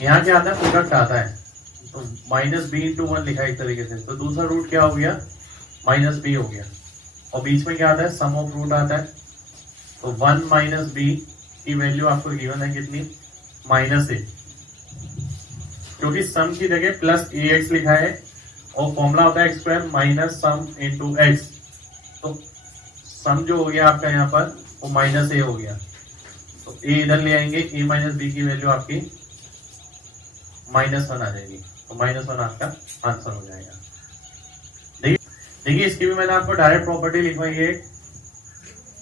यहाँ क्या आता है, प्रोडक्ट आता है, तो माइनस बी इंटू 1 लिखा है एक तरीके से, तो दूसरा रूट क्या हो गया, माइनस बी हो गया, और बीच में क्या आता है, सम ऑफ रूट आता है, तो 1 माइनस बी की वैल्यू आपको गिवन है कितनी, माइनस ए, क्योंकि सम की जगह प्लस ए एक्स लिखा है और फॉर्मूला होता है एक्स स्क्वायर माइनस सम इंटू एक्स, तो सम जो हो गया आपका यहाँ पर वो माइनस ए हो गया, तो ए इधर ले आएंगे, ए माइनस बी की वैल्यू आपकी -1 आ जाएगी, तो -1 आपका आंसर हो जाएगा। देखिए इसकी भी मैंने आपको डायरेक्ट प्रॉपर्टी लिखवाई है,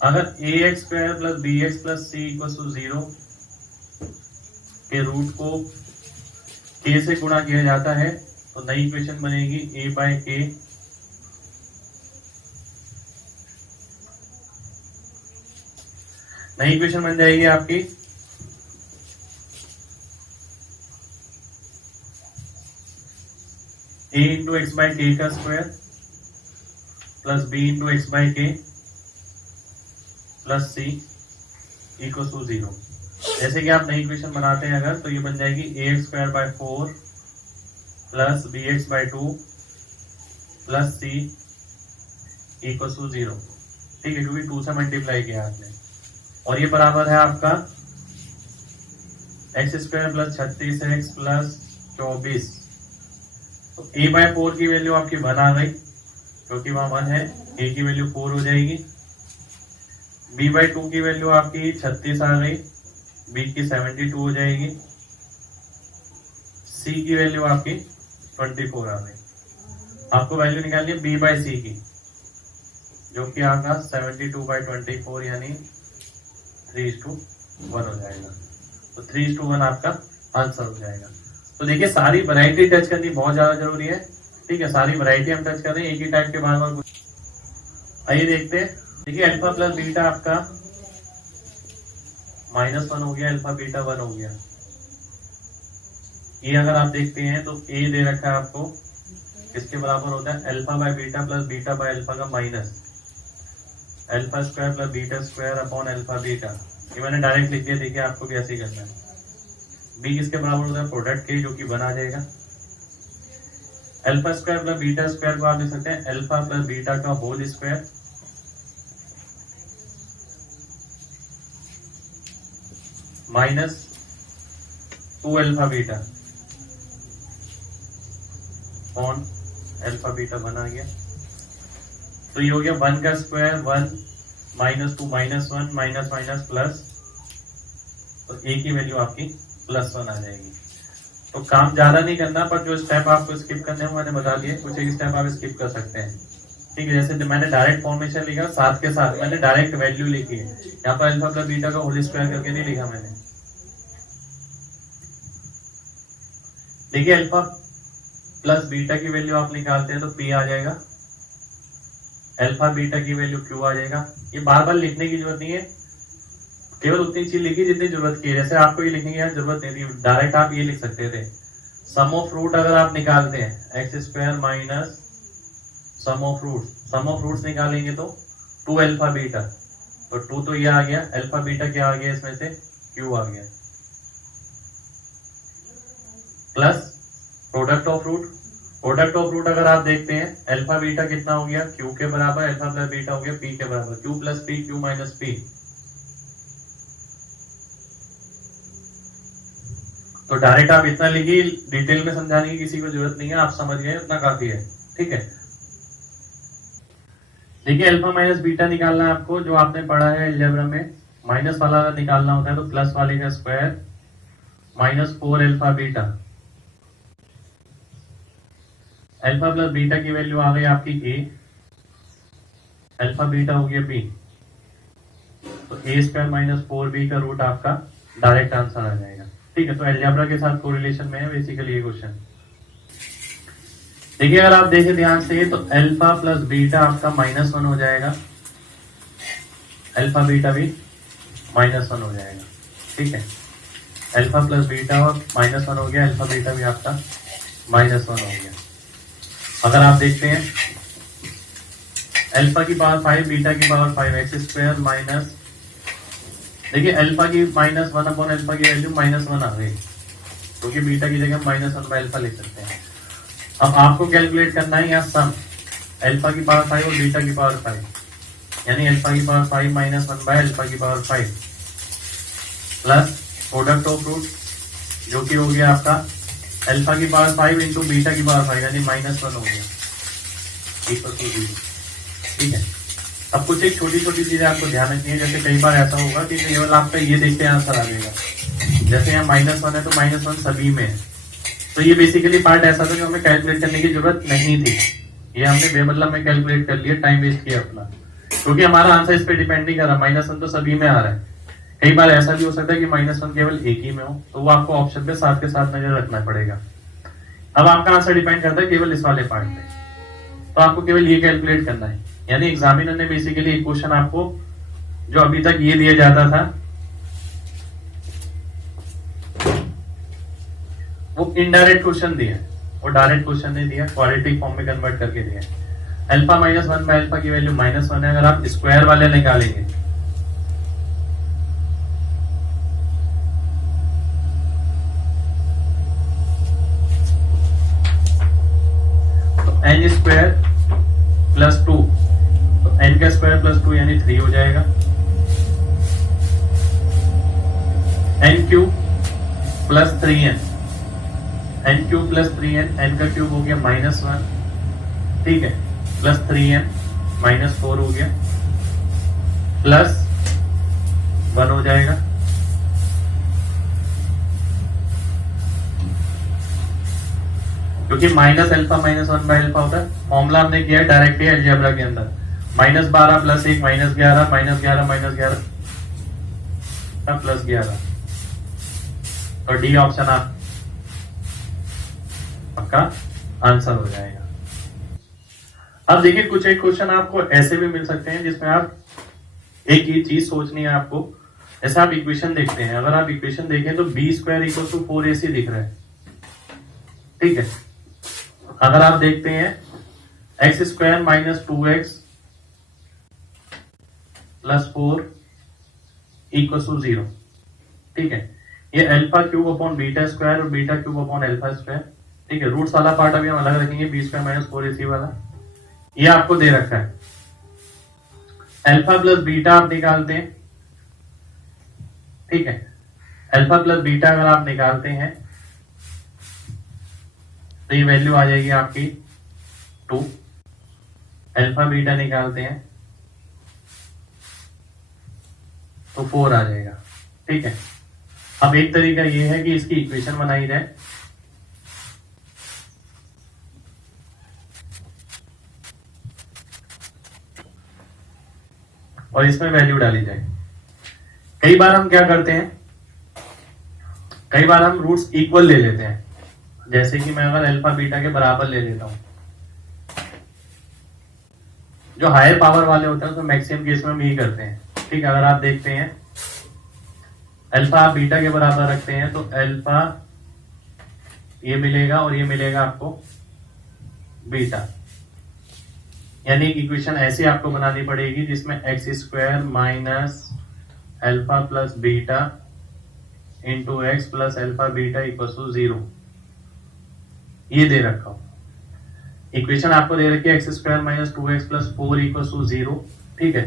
अगर A x square plus B x plus C equal to 0 के रूट को के से गुणा किया जाता है तो नई इक्वेशन बनेगी ए बाय के नई इक्वेशन बन जाएगी आपकी a इंटू एक्स बाई के का square plus b into x by के प्लस सी इक्वल टू 0। जैसे कि आप नई इक्वेशन बनाते हैं अगर, तो ये बन जाएगी A x square by 4 plus B x by 2 plus C equal to 0। ठीक है, क्योंकि 2 से मल्टीप्लाई किया आपने, और ये बराबर है आपका x square plus 36x plus 24। तो a बाय 4 की वैल्यू आपकी 1 आ गई, क्योंकि वहां 1 है, a की वैल्यू 4 हो जाएगी, b बाय 2 की वैल्यू आपकी 36 आ गई, b की 72 हो जाएगी, c की वैल्यू आपकी 24 आ गई। आपको वैल्यू निकालनी है b बाय c की, जो कि आपका 72 बाय 24 यानी 3:1 हो जाएगा, तो 3:1 आपका आंसर हो जाएगा। तो देखिए सारी वैरायटी टच करनी बहुत ज्यादा जरूरी है, ठीक है, सारी वैरायटी हम टच कर रहे हैं, एक ही टाइप के बार बार। आइए देखते हैं, देखिए अल्फा प्लस बीटा आपका -1 हो गया, अल्फा बीटा 1 हो गया। ये अगर आप देखते हैं तो ए दे रखा है आपको, किसके बराबर होता है, alpha by beta plus beta by alpha का minus alpha square plus beta square upon alpha beta. ये मैंने डायरेक्ट लिख दिया, देखिए आपको भी ऐसे ही करना है। बी किसके बराबर होता है, प्रोडक्ट के, जो कि 1 आ जाएगा। Alpha square plus beta square को आप लिख सकते हैं अल्फा प्लस बीटा का whole square minus 2 alpha beta on alpha beta 1 आ गया। तो ये हो गया 1 का स्क्वायर 1 -2 -1 माइनस माइनस प्लस, तो ए की वैल्यू आपकी +1 आ जाएगी। तो काम ज्यादा नहीं करना, पर जो स्टेप आपको स्किप करने हैं मैंने बता दिए, कुछ एक स्टेप आप स्किप कर सकते हैं। ठीक है, जैसे मैंने डायरेक्ट फॉर्मेशन लिखा, साथ के साथ मैंने डायरेक्ट वैल्यू लिखी है, यहाँ पर अल्फा प्लस बीटा का होल स्क्वायर करके नहीं लिखा मैंने। देखिए अल्फा प्लस बीटा की वैल्यू आप निकालते हैं तो पी आ जाएगा, अल्फा बीटा की वैल्यू क्यू आ जाएगा। ये बार बार लिखने की जरूरत नहीं है, केवल उतनी चीज लिखी जितनी जरूरत की है। जैसे आपको ये लिखने की जरूरत नहीं थी, डायरेक्ट आप ये लिख सकते थे, सम ऑफ रूट अगर आप निकालते हैं x square minus sum of roots निकालेंगे तो 2 अल्फा बीटा, तो 2 तो ये आ गया, अल्फा बीटा क्या आ गया, इसमें से क्यू आ गया, प्लस प्रोडक्ट ऑफ रूट अगर आप देखते हैं अल्फा बीटा कितना हो गया, क्यू के बराबर, अल्फा प्लस बीटा हो गया पी के बराबर, Q plus P Q minus P. तो डायरेक्ट आप इतना लिखिए, डिटेल में समझाने की किसी को जरूरत नहीं है, आप समझ गए उतना काफी है। ठीक है, देखिए अल्फा माइनस बीटा निकालना है आपको, जो आपने पढ़ा है अलजेब्रा में, माइनस वाला निकालना होता है तो प्लस वाले का square -4 alpha beta, alpha plus beta की वैल्यू आ गई आपकी ए, अल्फा बीटा हो गया बी, तो ए स्क्वायर -4b का रूट आपका डायरेक्ट आंसर आ जाएगा। ठीक है, तो अलजेब्रा के साथ कोरिलेशन में है बेसिकली ये क्वेश्चन। देखिए अगर आप देखें ध्यान से तो अल्फा प्लस बीटा आपका -1 हो जाएगा, अल्फा बीटा भी -1 हो जाएगा। ठीक है, अल्फा प्लस बीटा और -1 हो गया, अल्फा बीटा भी आपका -1 हो गया। अगर आप देखते हैं अल्फा की पावर 5 बीटा की पावर 5 एक्स स्क्वायर माइनस, देखिए अल्फा की -1 अपॉन अल्फा की वैल्यू -1 आ गई, क्योंकि बीटा की जगह -1 बाय अल्फा लिख सकते हैं। अब आपको कैलकुलेट करना है यहाँ सम, अल्फा की पावर 5 और बीटा की पावर 5, यानी अल्फा की पावर 5 -1 बाय अल्फा की power 5 plus product of root जो कि हो गया आपका अल्फा की पावर 5 इंटू बीटा की पावर 5 यानी -1 हो गया, इक्वल टू 0। ठीक है, अब कुछ एक छोटी छोटी चीजें आपको ध्यान रखनी है। जैसे कई बार ऐसा होगा कि केवल आपका ये देख के आंसर आ जाएगा, जैसे यहाँ -1 है तो -1 सभी में है, तो ये बेसिकली पार्ट ऐसा था जो हमें कैलकुलेट करने की जरूरत नहीं थी, ये हमने बेमतलब में कैलकुलेट कर लिया, टाइम वेस्ट किया अपना, क्योंकि हमारा आंसर इस पे डिपेंड नहीं कर रहा, -1 तो सभी में आ रहा है। कई बार ऐसा भी हो सकता है कि -1 केवल एक ही में हो, तो वो आपको ऑप्शन पे साथ के साथ नजर रखना पड़ेगा। अब आपका आंसर डिपेंड करता है केवल इस वाले पार्ट पे, तो आपको केवल ये कैलकुलेट करना है। यानी एग्जामिनर ने बेसिकली एक क्वेश्चन आपको जो अभी तक ये दिया जाता था वो इनडायरेक्ट क्वेश्चन दिया, वो डायरेक्ट क्वेश्चन नहीं दिया, क्वाड्रेटिक फॉर्म में कन्वर्ट करके दिया। अल्फा -1 बाय अल्फा की वैल्यू -1 है, अगर आप स्क्वायर वाले निकालेंगे तो n स्क्वायर प्लस 2, तो n का स्क्वायर प्लस 2 यानी 3 हो जाएगा, n cube plus 3n, n cube plus 3n, n का क्यूब हो गया -1, ठीक है, प्लस 3n -4 हो गया, प्लस 1 हो जाएगा, क्योंकि -अल्फा -1 बाय अल्फा होता है। फॉर्मूला हमने किया है डायरेक्ट ही अलजेब्रा के अंदर, -12 प्लस 1 -11 -11 प्लस 11, तो डी ऑप्शन आपका आंसर हो जाएगा। अब देखिए कुछ एक क्वेश्चन आपको ऐसे भी मिल सकते हैं जिसमें आप एक ही चीज सोचनी है आपको। जैसे आप इक्वेशन देखते हैं, अगर आप इक्वेशन देखें तो b square equal to 4ac दिख रहा है, ठीक है। अगर आप देखते हैं x square -2x plus 4 equal to 0, ठीक है। ये alpha cube upon beta square और beta cube upon alpha square, ठीक है। रूट्स वाला पार्ट अभी हम अलग रखेंगे, b स्क्वायर -4ac वाला ये आपको दे रखा है। अल्फा प्लस बीटा आप निकालते हैं, ठीक है। अल्फा प्लस बीटा अगर आप निकालते हैं तो ये वैल्यू आ जाएगी आपकी 2, अल्फा बीटा निकालते हैं तो 4 आ जाएगा, ठीक है। अब एक तरीका ये है कि इसकी इक्वेशन बनाई जाए, और इसमें वैल्यू डाली जाए। कई बार हम क्या करते हैं, कई बार हम रूट्स इक्वल ले लेते हैं, जैसे कि मैं अगर अल्फा बीटा के बराबर ले लेता हूं, जो हायर पावर वाले होते हैं तो मैक्सिमम केस में हम यही करते हैं, ठीक है। अगर आप देखते हैं अल्फा आप बीटा के बराबर रखते हैं तो अल्फा ये मिलेगा और ये मिलेगा आपको बीटा, यानी इक्वेशन ऐसी आपको बनानी पड़ेगी जिसमें x square minus alpha plus beta into x plus alpha beta equal to 0, ये दे रखा हो। इक्वेशन आपको दे रखी है x square minus 2x plus 4 equal to 0, ठीक है।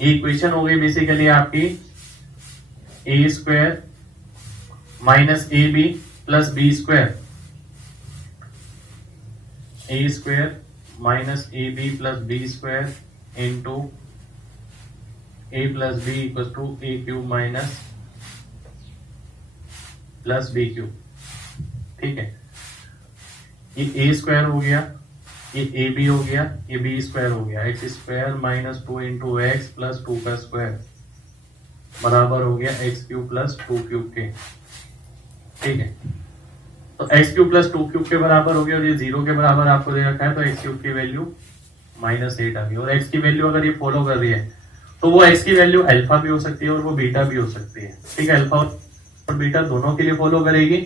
ये इक्वेशन हो गई बेसिकली आपकी A square minus A B plus B square, A square minus A B plus B square into A plus B equal to A cube minus plus B cube, ठीक है। ये ए square हो गया, ये A B हो गया, ये B square हो गया, x square minus 2 into x plus 2 का स्क्वायर बराबर हो गया एक्स क्यूब प्लस 2 क्यूब के, ठीक है। तो एक्स क्यूब प्लस 2 क्यूब के बराबर हो गया और ये 0 के बराबर आपको दे रखा है, तो एक्स क्यूब की वैल्यू -8 आ गई। और एक्स की वैल्यू अगर ये फॉलो कर रही है तो वो एक्स की वैल्यू अल्फा भी हो सकती है और वो बीटा भी हो सकती है। ठीक है, अल्फा और बीटा दोनों के लिए फॉलो करेगी।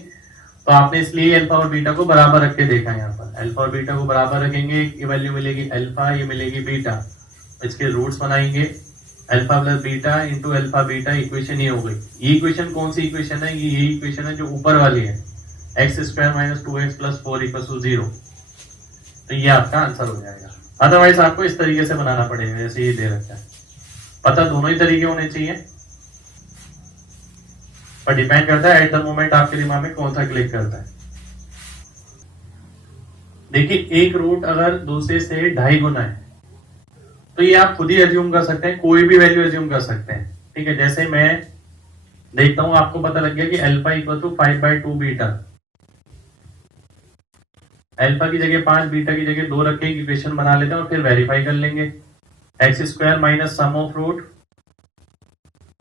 तो आपने इसलिए अल्फा और बीटा को बराबर रख के देखा है। यहाँ पर अल्फा और बीटा को बराबर रखेंगे, ये वैल्यू मिलेगी अल्फा, ये मिलेगी बीटा, इसके रूट्स बनाएंगे alpha plus beta into alpha beta, equation ये हो गई। ये इक्वेशन कौन सी इक्वेशन है? ये इक्वेशन है जो ऊपर वाली है, x square minus 2x plus 4 equal to 0। तो ये आपका आंसर हो जाएगा। अदरवाइज आपको इस तरीके से बनाना पड़ेगा जैसे ये दे रखा है। पता दोनों ही तरीके होने चाहिए, पर डिपेंड करता है एट द मोमेंट आपके दिमाग में कौन सा क्लिक करता है। देखिए, एक रूट अगर दूसरे से 2.5 गुना है तो ये आप खुद ही एज्यूम कर सकते हैं, कोई भी वैल्यू एज्यूम कर सकते हैं। ठीक है, जैसे मैं देखता हूं, आपको पता लग गया कि alpha equal to 5/2 beta, alpha की जगह 5, बीटा की जगह 2 रख के इक्वेशन बना लेते हैं और फिर वेरीफाई कर लेंगे। X square minus sum of root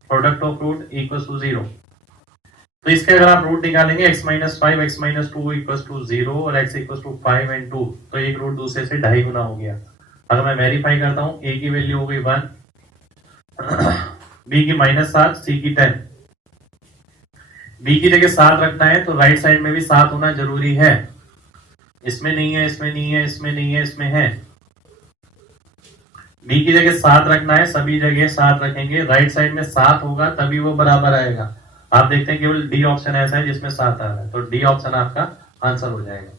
product of root equal to 0। तो इसके अगर आप रूट निकालेंगे x minus 5 x minus 2 equal to 0 और x इक्वल टू 5 एंड 2, तो एक रूट दूसरे से 2.5 गुना हो गया। अगर मैं वेरीफाई करता हूं, a की वैल्यू हो गई 1, b की -7, c की 10। b की जगह 7 रखना है तो राइट साइड में भी 7 होना जरूरी है। इसमें नहीं है, इसमें नहीं है, इसमें नहीं है, इसमें है। b की जगह 7 रखना है, सभी जगह 7 रखेंगे, राइट साइड में 7 होगा तभी वो बराबर आएगा। आप देखते हैं केवल डी ऑप्शन ऐसा है जिसमें 7 आ रहा है, तो डी ऑप्शन आपका आंसर हो जाएगा।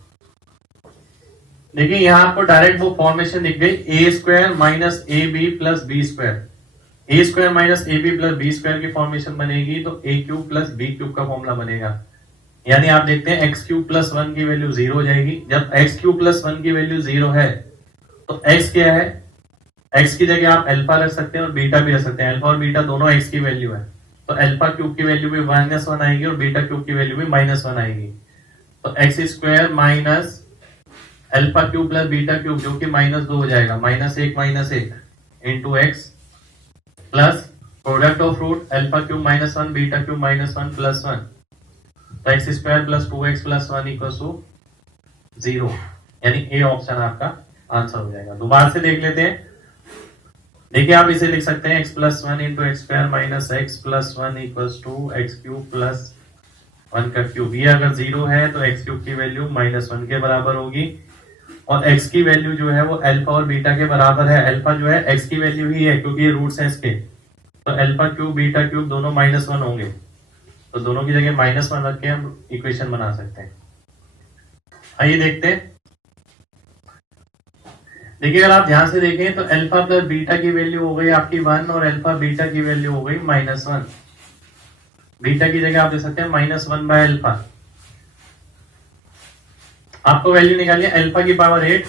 देखिए, यहां आपको डायरेक्ट वो फॉर्मेशन दिख गई, A square minus A B plus B square. A square minus A B plus B square की फॉर्मेशन बनेगी तो A cube plus B cube का फॉर्मूला बनेगा। यानी आप देखते हैं एक्स क्यूब प्लस 1 की वैल्यू 0 हो जाएगी। जब एक्स क्यूब प्लस 1 की वैल्यू 0 है तो एक्स क्या है? एक्स की जगह आप अल्फा रख सकते हैं और बीटा भी रख सकते हैं। अल्फा और बीटा दोनों एक्स की वैल्यू है, तो अल्फा क्यूब की वैल्यू भी -1 आएगी और बीटा क्यूब की वैल्यू भी -1 आएगी। तो x square minus alpha cube plus beta cube जो कि -2 हो जाएगा, -1 into x plus product of root alpha cube -1 beta cube -1 plus 1, तो x square plus 2x plus 1 equal to 0। यानी ए ऑप्शन आपका आंसर हो जाएगा। दोबारा से देख लेते हैं। देखिए, आप इसे लिख सकते हैं x plus 1 into x square minus x plus 1 equal to x cube plus 1 का क्यूब। ये अगर 0 है तो एक्स क्यूब की वैल्यू -1 के बराबर होगी और x की वैल्यू जो है वो अल्फा और बीटा के बराबर है। अल्फा जो है x की वैल्यू ही है क्योंकि ये रूट्स हैं इसके, तो अल्फा क्यूब बीटा क्यूब दोनों -1 होंगे, तो दोनों की जगह -1 रख के हम इक्वेशन बना सकते हैं। आइए देखते हैं। देखिए, अगर आप ध्यान से देखें तो अल्फा प्लस बीटा की वैल्यू हो गई आपकी 1 और अल्फा बीटा की वैल्यू हो गई -1। बीटा की जगह आप दे सकते हैं -1/अल्फा। आपको वैल्यू निकालिए अल्फा की पावर 8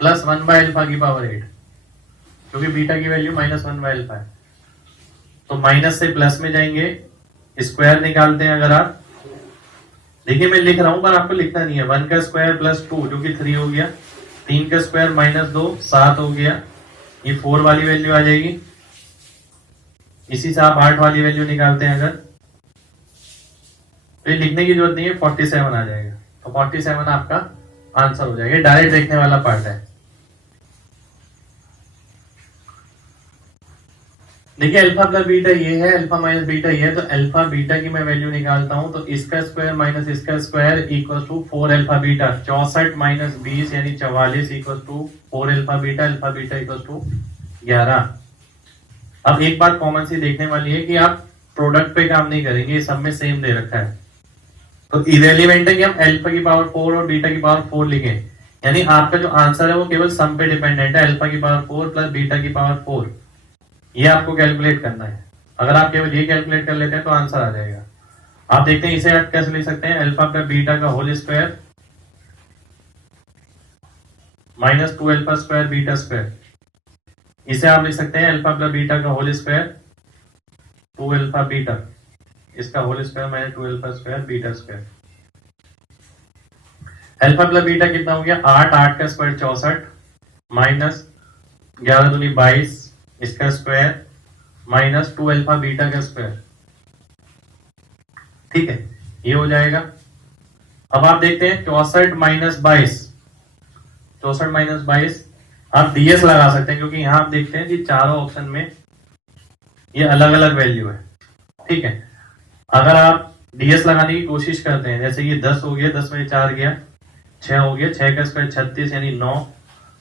प्लस 1/अल्फा की पावर 8, क्योंकि बीटा की वैल्यू -1/अल्फा है। तो माइनस से प्लस में जाएंगे, स्क्वायर निकालते हैं। अगर आप देखिए, मैं लिख रहा हूं पर आपको लिखना नहीं है। 1 का स्क्वायर प्लस 2 जो कि 3 हो गया, 3 का स्क्वायर -2 7 हो गया, ये 4 वाली वैल्यू आ जाएगी। इसी से आप 8 वाली वैल्यू निकालते हैं अगर, तो ये लिखने की जरूरत नहीं है, 47 आ जाएगा। तो 47 आपका आंसर हो जाएगा। डायरेक्ट देखने वाला पार्ट है। देखिए, अल्फा प्लस बीटा ये है, अल्फा माइनस बीटा ये है, तो अल्फा बीटा की मैं वैल्यू निकालता हूं तो इसका स्क्वायर माइनस इसका square equal to 4 alpha beta. 64 minus 20 यानी 44 equal to 4 alpha beta equal to 11। अब एक बात कॉमन सी देखने वाली है कि आप प्रोडक्ट पे काम नहीं करेंगे, सब में सेम दे रखा है, तो इरेलीवेंट है कि हम अल्फा की पावर 4 और बीटा की पावर 4 लिखें। यानी आपका जो आंसर है वो केवल सम पे डिपेंडेंट है, अल्फा की पावर 4 प्लस बीटा की पावर 4। ये आपको कैलकुलेट करना है। अगर आप केवल ये कैलकुलेट कर लेते हैं तो आंसर आ जाएगा। आप देखते हैं इसे आप कैसे लिख सकते हैं, अल्फा प्लस बीटा का whole square minus 2 alpha square beta square. इसे आप लिख सकते हैं अल्फा प्लस बीटा का होल स्क्वायर 2 अल्फा बीटा, इसका whole square minus 2 alpha square beta square. Alpha plus beta कितना हो गया 8, 8 का स्क्वायर 64 माइनस 11 दूनी 22 इसका स्क्वायर माइनस 2 अल्फा बीटा का स्क्वायर। ठीक है, ये हो जाएगा। अब आप देखते हैं 64 माइनस 22, 64 माइनस 22, आप डीएस लगा सकते हैं क्योंकि यहां आप देखते हैं कि चारों ऑप्शन में ये अलग अलग वैल्यू है। ठीक है, अगर आप डीएस लगाने की कोशिश करते हैं, जैसे ये 10 हो गया, 10 में 4 गया, 6 हो गया, 6 का स्क्वायर 36 यानी 9,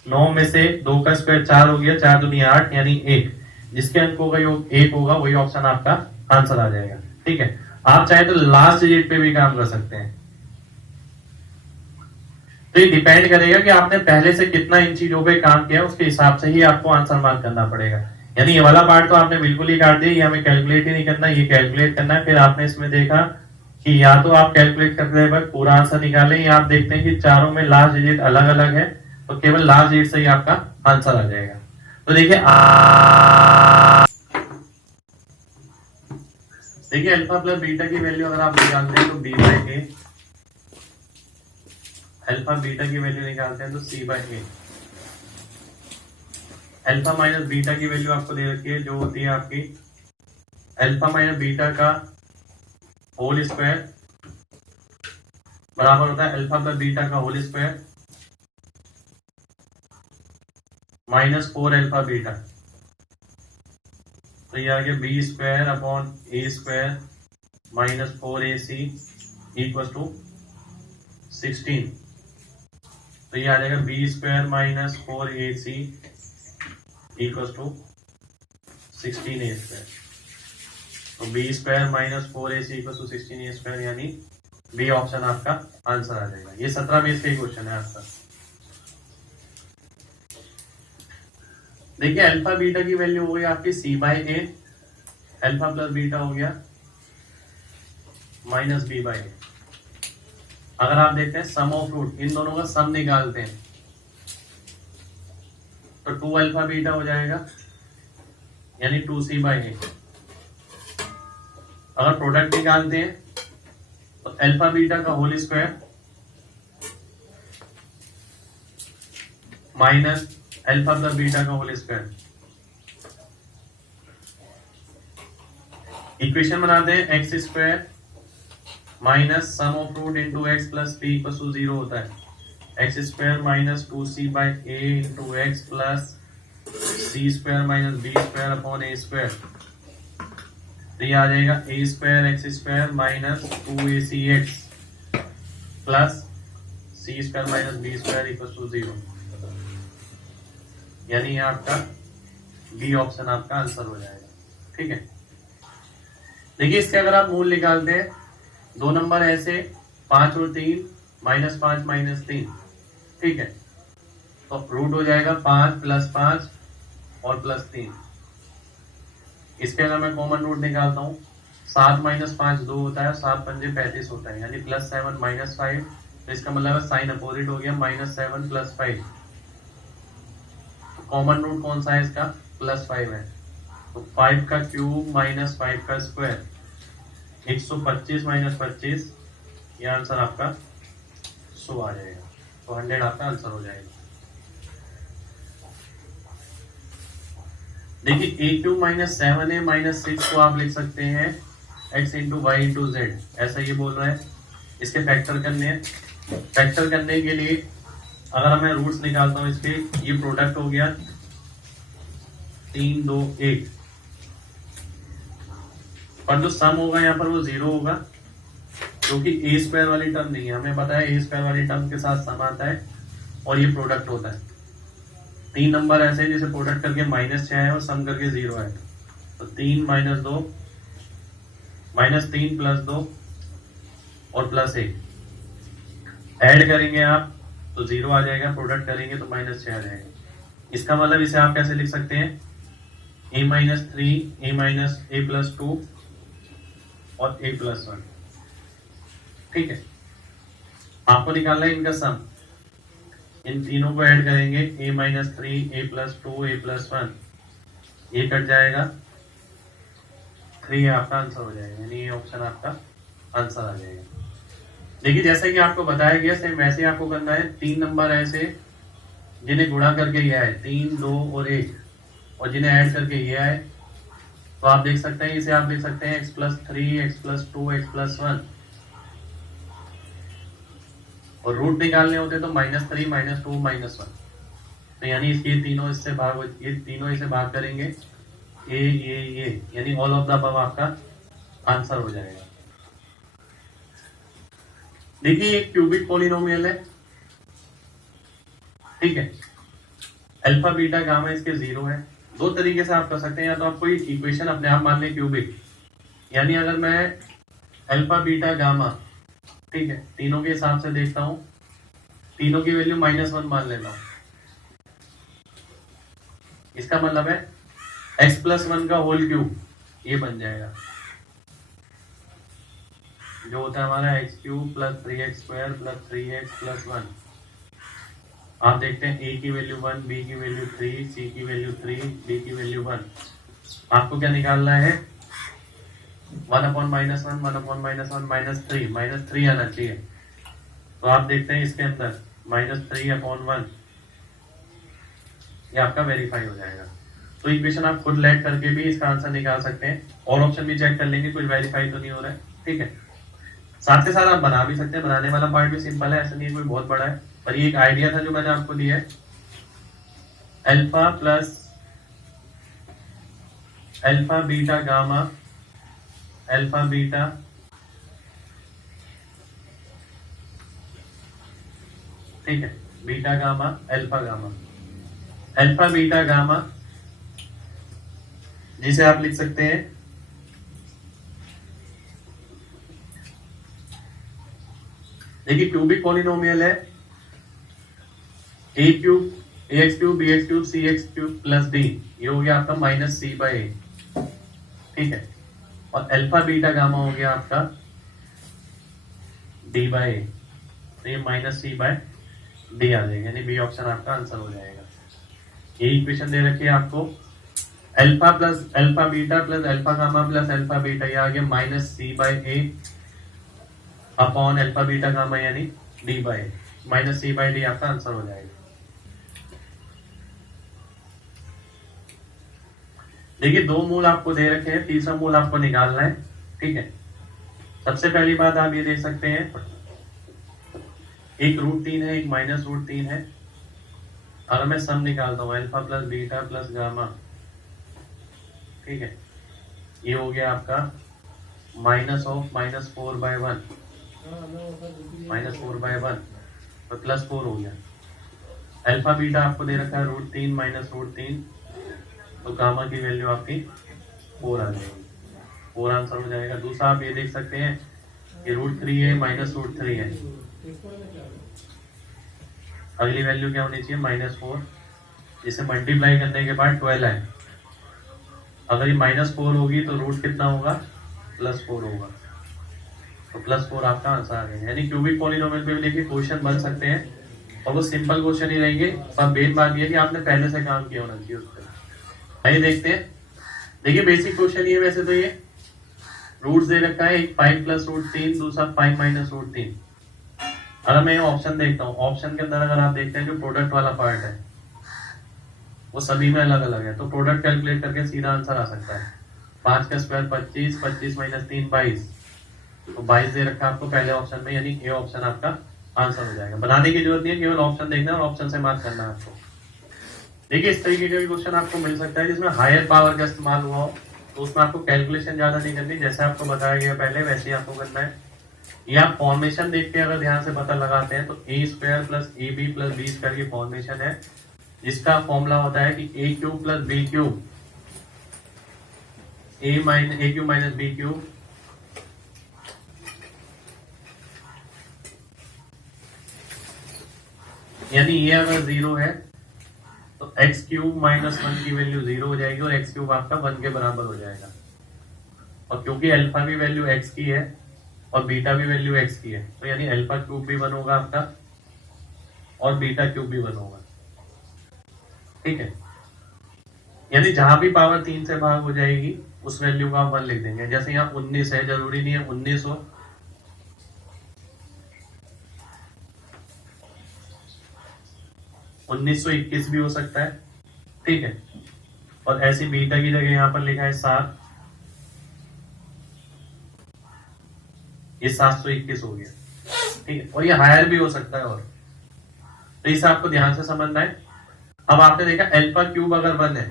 9 में से 2 का स्क्वायर 4 हो गया, 4 दूनी 8 यानी 1, जिसके अंकों का योग 1 होगा वही ऑप्शन आपका आंसर आ जाएगा। ठीक है, आप चाहे तो लास्ट डिजिट पे भी काम कर सकते हैं। तो ये डिपेंड करेगा कि आपने पहले से कितना इन चीजों पे काम किया, उसके हिसाब से ही आपको आंसर मार्क करना पड़ेगा। यानी ये वाला पार्ट तो आपने बिल्कुल ही काट दिया, ये हमें कैलकुलेट ही नहीं करना, ये कैलकुलेट करना है। फिर आपने इसमें देखा कि या तो आप कैलकुलेट करते वक्त पूरा आंसर निकालें, या आप देखते हैं कि चारों में लास्ट डिजिट अलग अलग है, तो केवल लास्ट डिजिट से ही आपका आंसर आ जाएगा। तो देखिए अल्फा प्लस बीटा की वैल्यू अगर आप निकालते हैं तो B by A, alpha beta की वैल्यू निकालते हैं तो C by A. Alpha minus beta की वैल्यू आपको दे रखी है, जो होती है आपकी अल्फा माइनस बीटा का होल स्क्वायर बराबर होता है अल्फा प्लस बीटा का whole square minus 4 alpha beta. तो ये आ गया B square upon A square minus 4ac equal to 16। तो ये आ जाएगा B square minus 4ac equal to 16a square. तो B square minus 4ac equal to 16a square, यानी बी ऑप्शन आपका आंसर आ जाएगा। ये 17 में इसका ही क्वेश्चन है आपका। देखिए अल्फा बीटा की वैल्यू हो गई आपकी C by A, alpha plus beta हो गया माइनस बी बाई ए। अगर आप देखते हैं सम ऑफ रूट, इन दोनों का सम निकालते हैं तो 2 अल्फा बीटा हो जाएगा यानी 2c बाई ए। अगर प्रोडक्ट निकालते हैं तो अल्फा बीटा का whole square minus alpha plus beta का होल स्क्वायर। इक्वेशन बनाते हैं x square minus sum of root into x plus B equal to 0 होता है। X square minus 2c by A into x plus C square minus B square upon A square. तो ये आ जाएगा A square x square minus 2ac x plus C square minus B square equal to 0, यानी ये आपका B option आपका answer हो जाएगा। ठीक है, देखिए इसके अगर आप मूल निकालते हैं, दो नंबर ऐसे 5 और 3 माइनस 5 माइनस 3। ठीक है, तो रूट हो जाएगा 5 प्लस 5 और प्लस 3। इसके अगर मैं कॉमन रूट निकालता हूँ, 7 माइनस 5 2 होता है, 7 पंजे 35 होता है, यानी प्लस 7 माइनस 5। तो इसका मतलब साइन अपोजिट हो गया, माइनस 7 प्लस 5। कॉमन रूट कौन सा है इसका? प्लस 5 है। तो 5 का क्यूब माइनस 5 का स्क्वायर 125 माइनस 25, ये आंसर आपका 100 आ जाएगा। तो 100 आपका आंसर हो जाएगा। देखिए a cube minus 7a minus 6 को आप लिख सकते हैं x into y into z, ऐसा ये बोल रहा है। इसके फैक्टर करने हैं, फैक्टर करने के लिए अगर मैं रूट्स निकालता हूं इसके, ये प्रोडक्ट हो गया 3 2 1, और जो सम होगा यहाँ पर वो 0 होगा, क्योंकि ए स्क्वायर वाली टर्म नहीं है। हमें पता है ए स्क्वायर वाली टर्म के साथ सम आता है और ये प्रोडक्ट होता है। 3 नंबर ऐसे हैं जिसे प्रोडक्ट करके माइनस 6 है और सम करके 0 है। तो 3 माइनस 2 माइनस 3 प्लस 2 और प्लस 1 ऐड करेंगे आप तो 0 आ जाएगा, प्रोडक्ट करेंगे तो माइनस 6 आ जाएगा। इसका मतलब इसे आप कैसे लिख सकते हैं? a minus 3 a minus a plus 2 और a प्लस 1। ठीक है, आपको निकालना है इनका सम। इन तीनों को ऐड करेंगे, a minus 3 a plus 2 a plus 1, ये कट जाएगा 3 आपका आंसर हो जाएगा, यानी ये ऑप्शन आपका आंसर आ जाएगा। देखिए जैसा कि आपको बताया गया सेम वैसे ही आपको करना है। 3 नंबर ऐसे जिन्हें गुणा करके ये आए 3 2 और 1, और जिन्हें ऐड करके ये आए, तो आप देख सकते हैं इसे आप लिख सकते हैं x plus 3 x plus 2 x plus 1, और रूट निकालने होते तो -3 -2 -1, तो यानी इसके तीनों इससे भाग, ये तीनों इसे भाग करेंगे, ये यानी ऑल ऑफ द अबव आपका आंसर हो जाएगा। देखिए ये क्यूबिक पॉलिनोमियल है, ठीक है, अल्फा बीटा गामा इसके 0 है। दो तरीके से आप कर सकते हैं, या तो आप कोई इक्वेशन अपने आप मान लें क्यूबिक, यानी अगर मैं अल्फा बीटा गामा, ठीक है, तीनों के हिसाब से देखता हूं, तीनों की वैल्यू -1 मान लेता हूं, इसका मतलब है x+1 का होल क्यूब, ये बन जाएगा जो होता है हमारा x³ + 3x² + 3x + 1। आप देखते हैं a की वैल्यू 1, b की वैल्यू 3, c की वैल्यू 3, d की वैल्यू 1। आपको क्या निकालना है? 1/-1 1/-1 -3 आना चाहिए। तो आप देखते हैं इसके अंदर -3/1, ये आपका वेरीफाई हो जाएगा। तो इक्वेशन आप खुद लेट करके भी इसका आंसर निकाल सकते हैं, और ऑप्शन भी चेक कर लेंगे कुछ वेरीफाई तो नहीं हो रहा है, ठीक है। साथ के साथ आप बना भी सकते हैं, बनाने वाला पार्ट भी सिंपल है, ऐसा नहीं कोई बहुत बड़ा है, पर ये एक आइडिया था जो मैंने आपको दिया है। Alpha beta gamma, alpha beta ठीक है, beta gamma alpha gamma, alpha beta gamma, जिसे आप लिख सकते हैं देखिए क्यूबिक पॉलिनोमियल है, a³ ax³ bx³ cx³ + d, ये हो गया आपका -c/a, ठीक है, और अल्फा बीटा गामा हो गया आपका d/a, तो ये -c/d आ जाएगा, यानी बी ऑप्शन आपका आंसर हो जाएगा। ये इक्वेशन दे रखी है आपको, alpha plus alpha beta plus alpha gamma plus alpha beta, ये आ गया -c/a upon alpha beta gamma यानी d/a, -c/d आपका आंसर हो जाएगा। देखिए दो मूल आपको दे रखे हैं, तीसरा मूल आपको निकालना है, ठीक है। सबसे पहली बात आप ये देख सकते हैं, एक √3 है, एक -√3 है। अगर मैं सम निकालता हूँ alpha plus beta plus gamma, ठीक है, ये हो गया आपका -4/1 तो +4 हो गया। अल्फा बीटा आपको दे रखा है √3 -√3, तो गामा की वैल्यू आपकी 4 आ जाएगी, 4 आंसर हो जाएगा। दूसरा आप ये देख सकते हैं कि √3 है -√3 है, अगली वैल्यू क्या होनी चाहिए -4, जिसे मल्टीप्लाई करने के बाद 12 है। अगर ये -4 होगी तो रूट कितना होगा? +4 होगा, तो +4 आपका आंसर आ गया। यानी क्यूबिक पॉलिनोमियल पे भी देखिए क्वेश्चन बन सकते हैं, और वो सिंपल क्वेश्चन ही रहेंगे, पर मेन बात ये कि आपने पहले से काम किया होना चाहिए उस पर। आइए देखते हैं। देखिए बेसिक क्वेश्चन ये, वैसे तो ये रूट्स दे रखा है, एक 5 + √3, दूसरा 5 - √3। अगर मैं ऑप्शन देखता हूँ, ऑप्शन के अंदर अगर आप देखते हैं जो प्रोडक्ट वाला पार्ट है वो सभी में अलग अलग है, तो प्रोडक्ट कैलकुलेट करके सीधा आंसर आ सकता है। 5 का स्क्वायर 25, 25 - 3 22, तो 22 दे रखा है आपको पहले ऑप्शन में, यानी ए ऑप्शन आपका आंसर हो जाएगा। बनाने की जरूरत नहीं है, केवल ऑप्शन देखना है और ऑप्शन से मार्क करना है आपको। देखिए इस तरीके का भी क्वेश्चन आपको मिल सकता है जिसमें हायर पावर का इस्तेमाल हुआ हो, तो उसमें आपको कैलकुलेशन ज्यादा नहीं करनी, जैसे आपको बताया गया पहले वैसे ही आपको करना है। ये आप फॉर्मेशन देख के अगर ध्यान से पता लगाते हैं तो a² + ab + b² की फॉर्मेशन है, जिसका फॉर्मूला होता है कि a³ + b³ a³ - b³, यानी ये अगर 0 है तो x³ - 1 की वैल्यू 0 हो जाएगी और x³ आपका 1 के बराबर हो जाएगा। और क्योंकि अल्फा भी वैल्यू x की है और बीटा भी वैल्यू x की है, तो यानी α³ भी 1 होगा आपका और β³ भी 1 होगा, ठीक है। यानी जहां भी पावर 3 से भाग हो जाएगी उस वैल्यू को आप 1 लिख देंगे। जैसे यहाँ 19 है, जरूरी नहीं है 19 हो, 1921 भी हो सकता है, ठीक है। और ऐसी बीटा की जगह यहाँ पर लिखा है 7, ये 721 हो गया। ठीक है, और ये हायर भी हो सकता है, और तो इसे आपको ध्यान से समझना है। अब आपने देखा अल्फा क्यूब अगर 1 है,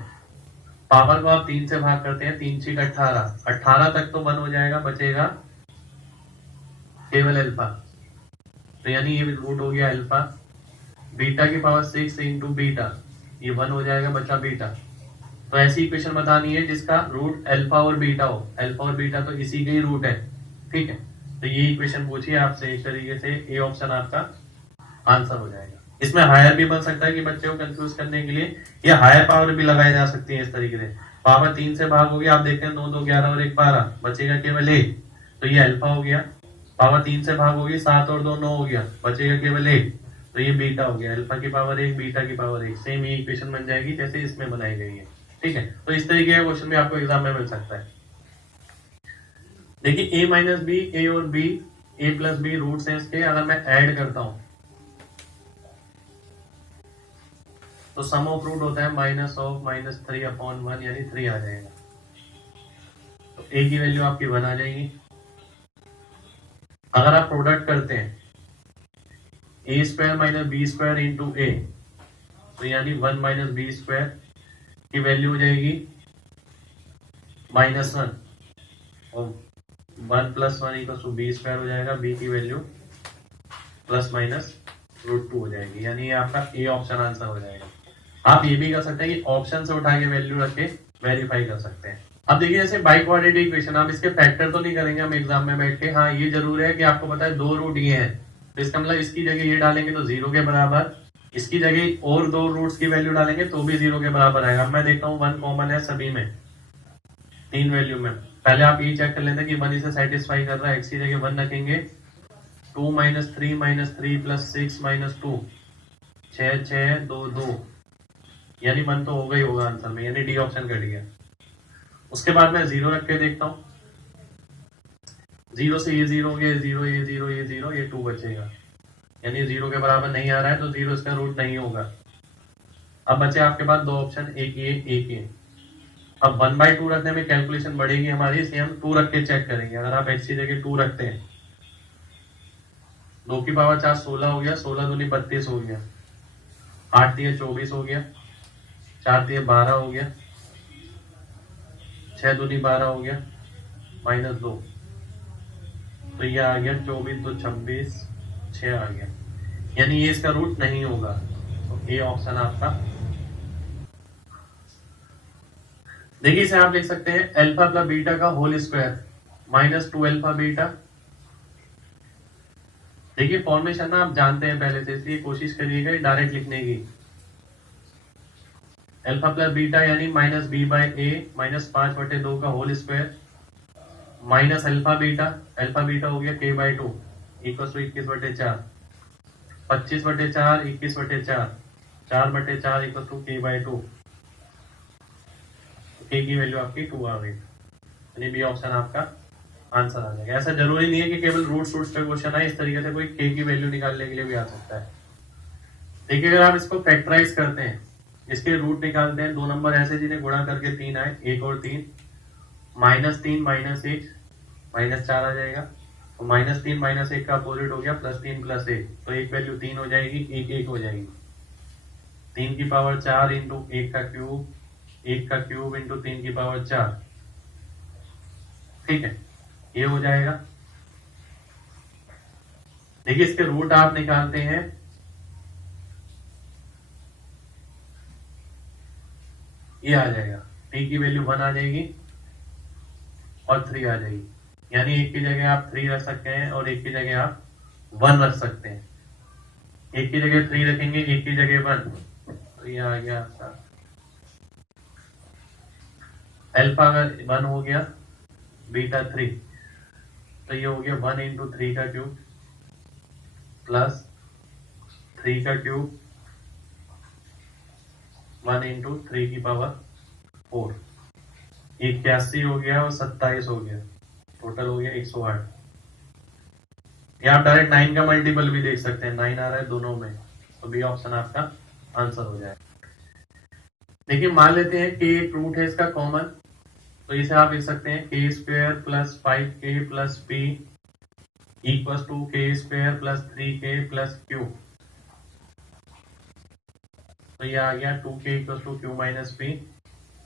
पावर को आप 3 से भाग करते हैं, 3 6 18, 18 तक तो 1 हो जाएगा, बचेगा केवल अल्फा, तो यानी ये रूट हो गया अल्फा। बीटा की पावर 6 इंटू बीटा, ये 1 हो जाएगा, बचा बीटा। तो ऐसी इक्वेशन बतानी है जिसका रूट अल्फा और बीटा हो, अल्फा और बीटा तो इसी के ही रूट है, ठीक है। तो ये इक्वेशन पूछिए आपसे, एक तरीके से ए ऑप्शन आपका आंसर हो जाएगा। इसमें हायर भी बन सकता है कि बच्चे को कंफ्यूज करने के लिए, या हायर पावर भी लगाई जा सकती है इस तरीके से। पावर 3 से भाग होगी, आप देखते हैं 9 2 11 और 1 12, बचेगा केवल 1, तो ये अल्फा हो गया। पावर 3 से भाग होगी, 7 और 2 9 हो गया, बचेगा केवल 1, तो ये बीटा हो गया। अल्फा की पावर 1, बीटा की पावर 1, सेम ये इक्वेशन बन जाएगी जैसे इसमें बनाई गई है, ठीक है। तो इस तरीके का क्वेश्चन भी आपको एग्जाम में मिल सकता है। देखिए a माइनस बी, ए और b, a plus b roots हैं इसके, अगर मैं ऐड करता हूं तो सम ऑफ रूट होता है माइनस ऑफ -3 अपॉन 1, यानी 3 आ जाएगा। तो a की वैल्यू आपकी 1 आ जाएगी। अगर आप प्रोडक्ट करते हैं A square minus B square into A, तो यानी 1 माइनस बी स्क्वायर की वैल्यू हो जाएगी -1, और 1 plus 1 equal to B square हो जाएगा, बी की वैल्यू प्लस माइनस √2 हो जाएगी, यानी ये आपका ए ऑप्शन आंसर हो जाएगा। आप ये भी कर सकते हैं कि ऑप्शन से उठा के वैल्यू रख के वेरीफाई कर सकते हैं। अब देखिए जैसे बाई क्वाड्रेटिक इक्वेशन, आप इसके फैक्टर तो नहीं करेंगे हम एग्जाम में बैठ के, हाँ ये जरूर है कि आपको पता है 2 रूट ये हैं, तो इसका मतलब इसकी जगह ये डालेंगे तो 0 के बराबर, इसकी जगह और 2 रूट्स की वैल्यू डालेंगे तो भी 0 के बराबर आएगा। मैं देखता हूँ 1 कॉमन है सभी में, 3 वैल्यू में। पहले आप ये चेक कर लेते हैं कि 1 इसे सेटिस्फाई कर रहा है, x की जगह 1 रखेंगे, 2 -3 -3 प्लस 6 -2, 6 6 2 2, यानी 1 तो होगा ही होगा आंसर में, यानी डी ऑप्शन कट गया। उसके बाद मैं 0 रख के देखता हूँ, 0 से ये 0 हो गया, 0 ये 0 ये 0, ये 2 बचेगा, यानी 0 के बराबर नहीं आ रहा है, तो 0 इसका रूट नहीं होगा। अब बचे आपके पास 2 ऑप्शन, एक ये एक ये। अब 1/2 रखने में कैलकुलेशन बढ़ेगी हमारी, इसलिए हम 2 रख के चेक करेंगे। अगर आप x की जगह 2 रखते हैं, 2 की पावर 4 16 हो गया, 16 दूनी 32 हो गया, 8 दिए 24 हो गया, 4 दिए 12 हो गया, 6 दूनी 12 हो गया, -2, तो ये आ गया 24 2 26, 6 आ गया, यानी ये इसका रूट नहीं होगा। तो ए ऑप्शन आपका। देखिए इसे आप लिख सकते हैं अल्फा प्लस बीटा का होल स्क्वायर -2 अल्फा बीटा। देखिए फॉर्मेशन ना आप जानते हैं पहले से, इसलिए कोशिश करिएगा डायरेक्ट लिखने की। अल्फा प्लस बीटा यानी -b/a -5/2 का whole square minus alpha beta हो गया k/2 equal to 21/4, 25/4 21/4, 4/4 equal to k/2, k की वैल्यू आपकी 2 आ गई, यानी बी ऑप्शन आपका आंसर आ जाएगा। ऐसा जरूरी नहीं है कि केवल रूट्स पे क्वेश्चन आए, इस तरीके से कोई k की वैल्यू निकालने के लिए भी आ सकता है। देखिए अगर आप इसको फैक्टराइज करते हैं, इसके रूट निकालते हैं, 2 नंबर ऐसे जिन्हें गुणा करके 3 आए, 1 और 3, -3 -1 -4 आ जाएगा, तो -3 -1 का अपोजिट हो गया +3 +1, तो एक वैल्यू 3 हो जाएगी, 1 1 हो जाएगी, 3 की पावर 4 इंटू 1 का क्यूब, 1 का क्यूब इंटू 3 की पावर 4, ठीक है, ये हो जाएगा। देखिए इसके रूट आप निकालते हैं, ये आ जाएगा, t की वैल्यू 1 आ जाएगी और 3 आ जाएगी, यानी एक की जगह आप 3 रख सकते हैं और एक की जगह आप 1 रख सकते हैं। एक की जगह 3 रखेंगे, एक की जगह 1, तो ये आ गया आपका अल्फा अगर 1 हो गया, बीटा 3, तो ये हो गया 1 इंटू 3 का क्यूब प्लस 3 का क्यूब 1 इंटू 3 की पावर 4, 81 हो गया और 27 हो गया, टोटल हो गया 108। या आप डायरेक्ट 9 का मल्टीपल भी देख सकते हैं, 9 आ रहा है दोनों में, तो बी ऑप्शन आपका आंसर हो जाएगा। देखिए मान लेते हैं कि एक रूट है इसका कॉमन, तो इसे आप लिख सकते हैं k² + 5k + p equal to k square plus 3k plus q. तो ये आ गया 2k equal to q minus p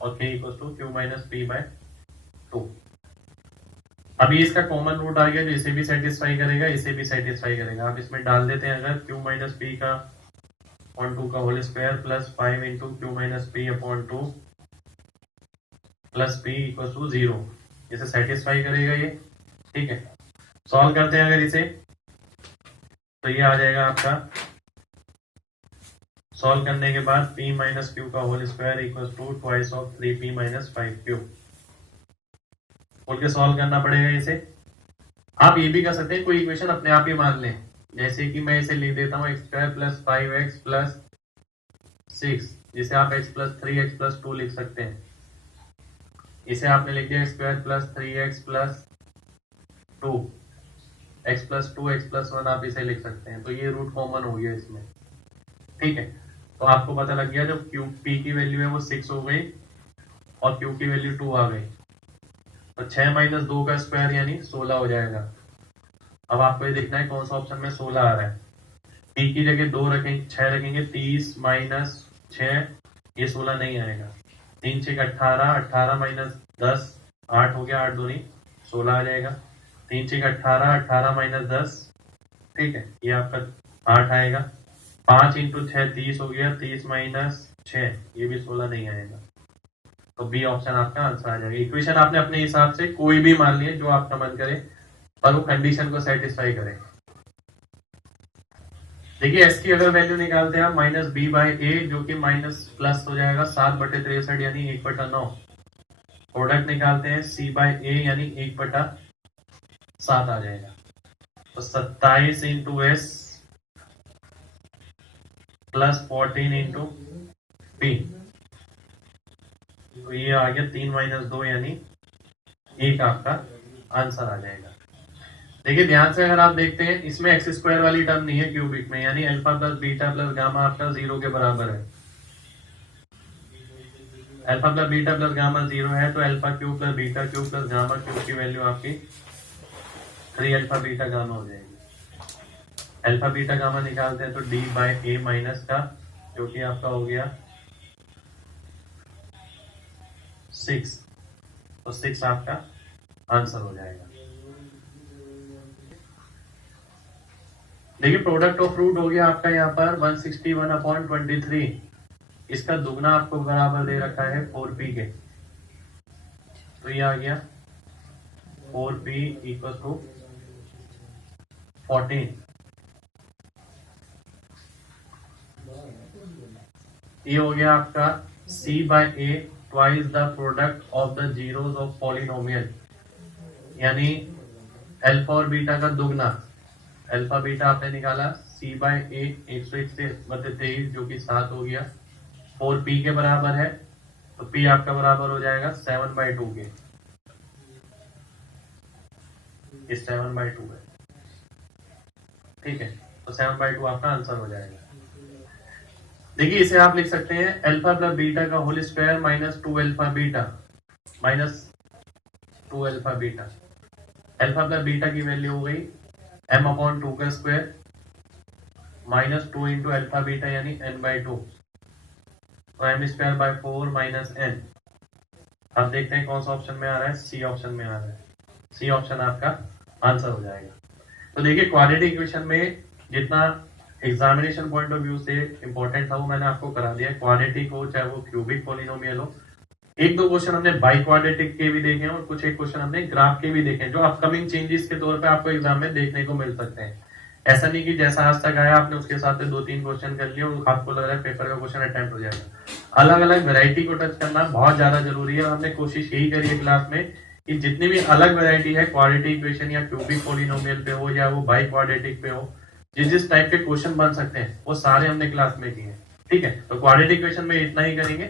और k equal to q minus p by 2। अभी इसका कॉमन रूट आ गया जो इसे भी सेटिस्फाई करेगा, इसे भी सेटिस्फाई करेगा। आप इसमें डाल देते हैं अगर क्यू माइनस पी का अपॉन 2 का whole square plus 5 into q minus p upon 2 plus p equal to 0, इसे सेटिस्फाई करेगा ये। ठीक है, सॉल्व करते हैं अगर इसे, तो ये आ जाएगा आपका, सॉल्व करने के बाद p माइनस क्यू का whole square equal to twice of 3p minus 5q। बोल के सॉल्व करना पड़ेगा इसे। आप ये भी कर सकते हैं, कोई इक्वेशन अपने आप ही मान लें, जैसे कि मैं इसे लिख देता हूँ x square plus 5x plus 6, जिसे आप x प्लस 3x प्लस 2 लिख सकते हैं। इसे आपने लिख दिया x square plus 3x plus 2, x plus 2 x plus 1 आप इसे लिख सकते हैं। तो ये रूट कॉमन हो गया इसमें। ठीक है, तो आपको पता लग गया जब क्यू पी की वैल्यू है वो 6 हो गई और क्यू की वैल्यू 2 आ गई, तो 6 माइनस 2 का स्क्वायर यानी 16 हो जाएगा। अब आपको ये देखना है कौन सा ऑप्शन में 16 आ रहा है। पी की जगह 2 रखेंगे, 6 रखेंगे, 30 माइनस 6, ये 16 नहीं आएगा। 3 6 18, 18 माइनस 10 8 हो गया, 8 दूनी 16 आ जाएगा। 3 6 18, 18 माइनस 10, ठीक है, ये आपका 8 आएगा। 5 इंटू 6 30 हो गया, 30 माइनस 6, ये भी 16 नहीं आएगा। तो बी ऑप्शन आपका आंसर आ जाएगा। इक्वेशन आपने अपने हिसाब से कोई भी मान लिए जो आपका मन करे, पर वो कंडीशन को सेटिस्फाई करे। देखिए एस की अगर वैल्यू निकालते हैं आप माइनस बी बाई ए, जो कि माइनस प्लस हो जाएगा 7/63 यानी 1/9। प्रोडक्ट निकालते हैं सी बाई ए यानी 1/7 आ जाएगा। तो 27 into S plus 14 into P, तो ये आ गया 3 माइनस 2 यानी 1 आपका आंसर आ जाएगा। देखिए ध्यान से अगर आप देखते हैं इसमें एक्स स्क्वायर वाली टर्म नहीं है क्यूबिक में, यानी alpha plus beta plus gamma आपका 0 के बराबर है। Alpha plus beta plus gamma 0 है, तो alpha cube plus beta cube plus gamma cube की वैल्यू आपकी 3 अल्फा बीटा गामा हो जाएगी। अल्फा बीटा गामा निकालते हैं तो डी बाई ए माइनस का, जो कि आपका हो गया 6, तो 6 आपका आंसर हो जाएगा। देखिए प्रोडक्ट ऑफ रूट हो गया आपका यहाँ पर 161/23, इसका दुगना आपको बराबर दे रखा है 4p के, तो ये आ गया 4p इक्वल टू 14। ये हो गया आपका c by a twice the product of the zeros of polynomial, यानी अल्फा और बीटा का दुगना। अल्फा बीटा आपने निकाला c बाय a 161/23 जो कि 7 हो गया, 4p के बराबर है, तो p आपका बराबर हो जाएगा 7/2 के, इस 7/2 है। ठीक है, तो 7/2 आपका आंसर हो जाएगा। देखिए इसे आप लिख सकते हैं अल्फा प्लस बीटा का whole square minus 2 alpha beta minus 2 alpha beta. Alpha plus beta की वैल्यू हो गई m/2 का square minus 2 into alpha beta यानी n/2, तो m square by 4 minus n। अब देखते हैं कौन सा ऑप्शन में आ रहा है, सी ऑप्शन में आ रहा है। सी ऑप्शन आपका आंसर हो जाएगा। तो देखिए क्वाड्रेटिक इक्वेशन में जितना एग्जामिनेशन पॉइंट ऑफ व्यू से इंपॉर्टेंट था वो मैंने आपको करा दिया। क्वाड्रेटिक हो चाहे वो क्यूबिक पॉलिनोमियल हो, एक दो क्वेश्चन हमने बाई क्वाड्रेटिक के भी देखे और कुछ एक क्वेश्चन हमने ग्राफ के भी देखे, जो अपकमिंग चेंजेस के तौर पे आपको एग्जाम में देखने को मिल सकते हैं। ऐसा नहीं कि जैसा आज तक आया आपने उसके साथ 2-3 क्वेश्चन कर लिए और आपको लग रहा है पेपर का क्वेश्चन अटेम्प्ट हो जाएगा। अलग अलग वैरायटी को टच करना बहुत ज्यादा जरूरी है। हमने कोशिश यही करी है क्लास में कि जितनी भी अलग वैरायटी है क्वाड्रेटिक इक्वेशन या क्यूबिक पॉलिनोमियल पे हो या वो बाई क्वाड्रेटिक पे हो, जिस टाइप के क्वेश्चन बन सकते हैं वो सारे हमने क्लास में किए। ठीक है, तो क्वाड्रेटिक इक्वेशन में इतना ही करेंगे।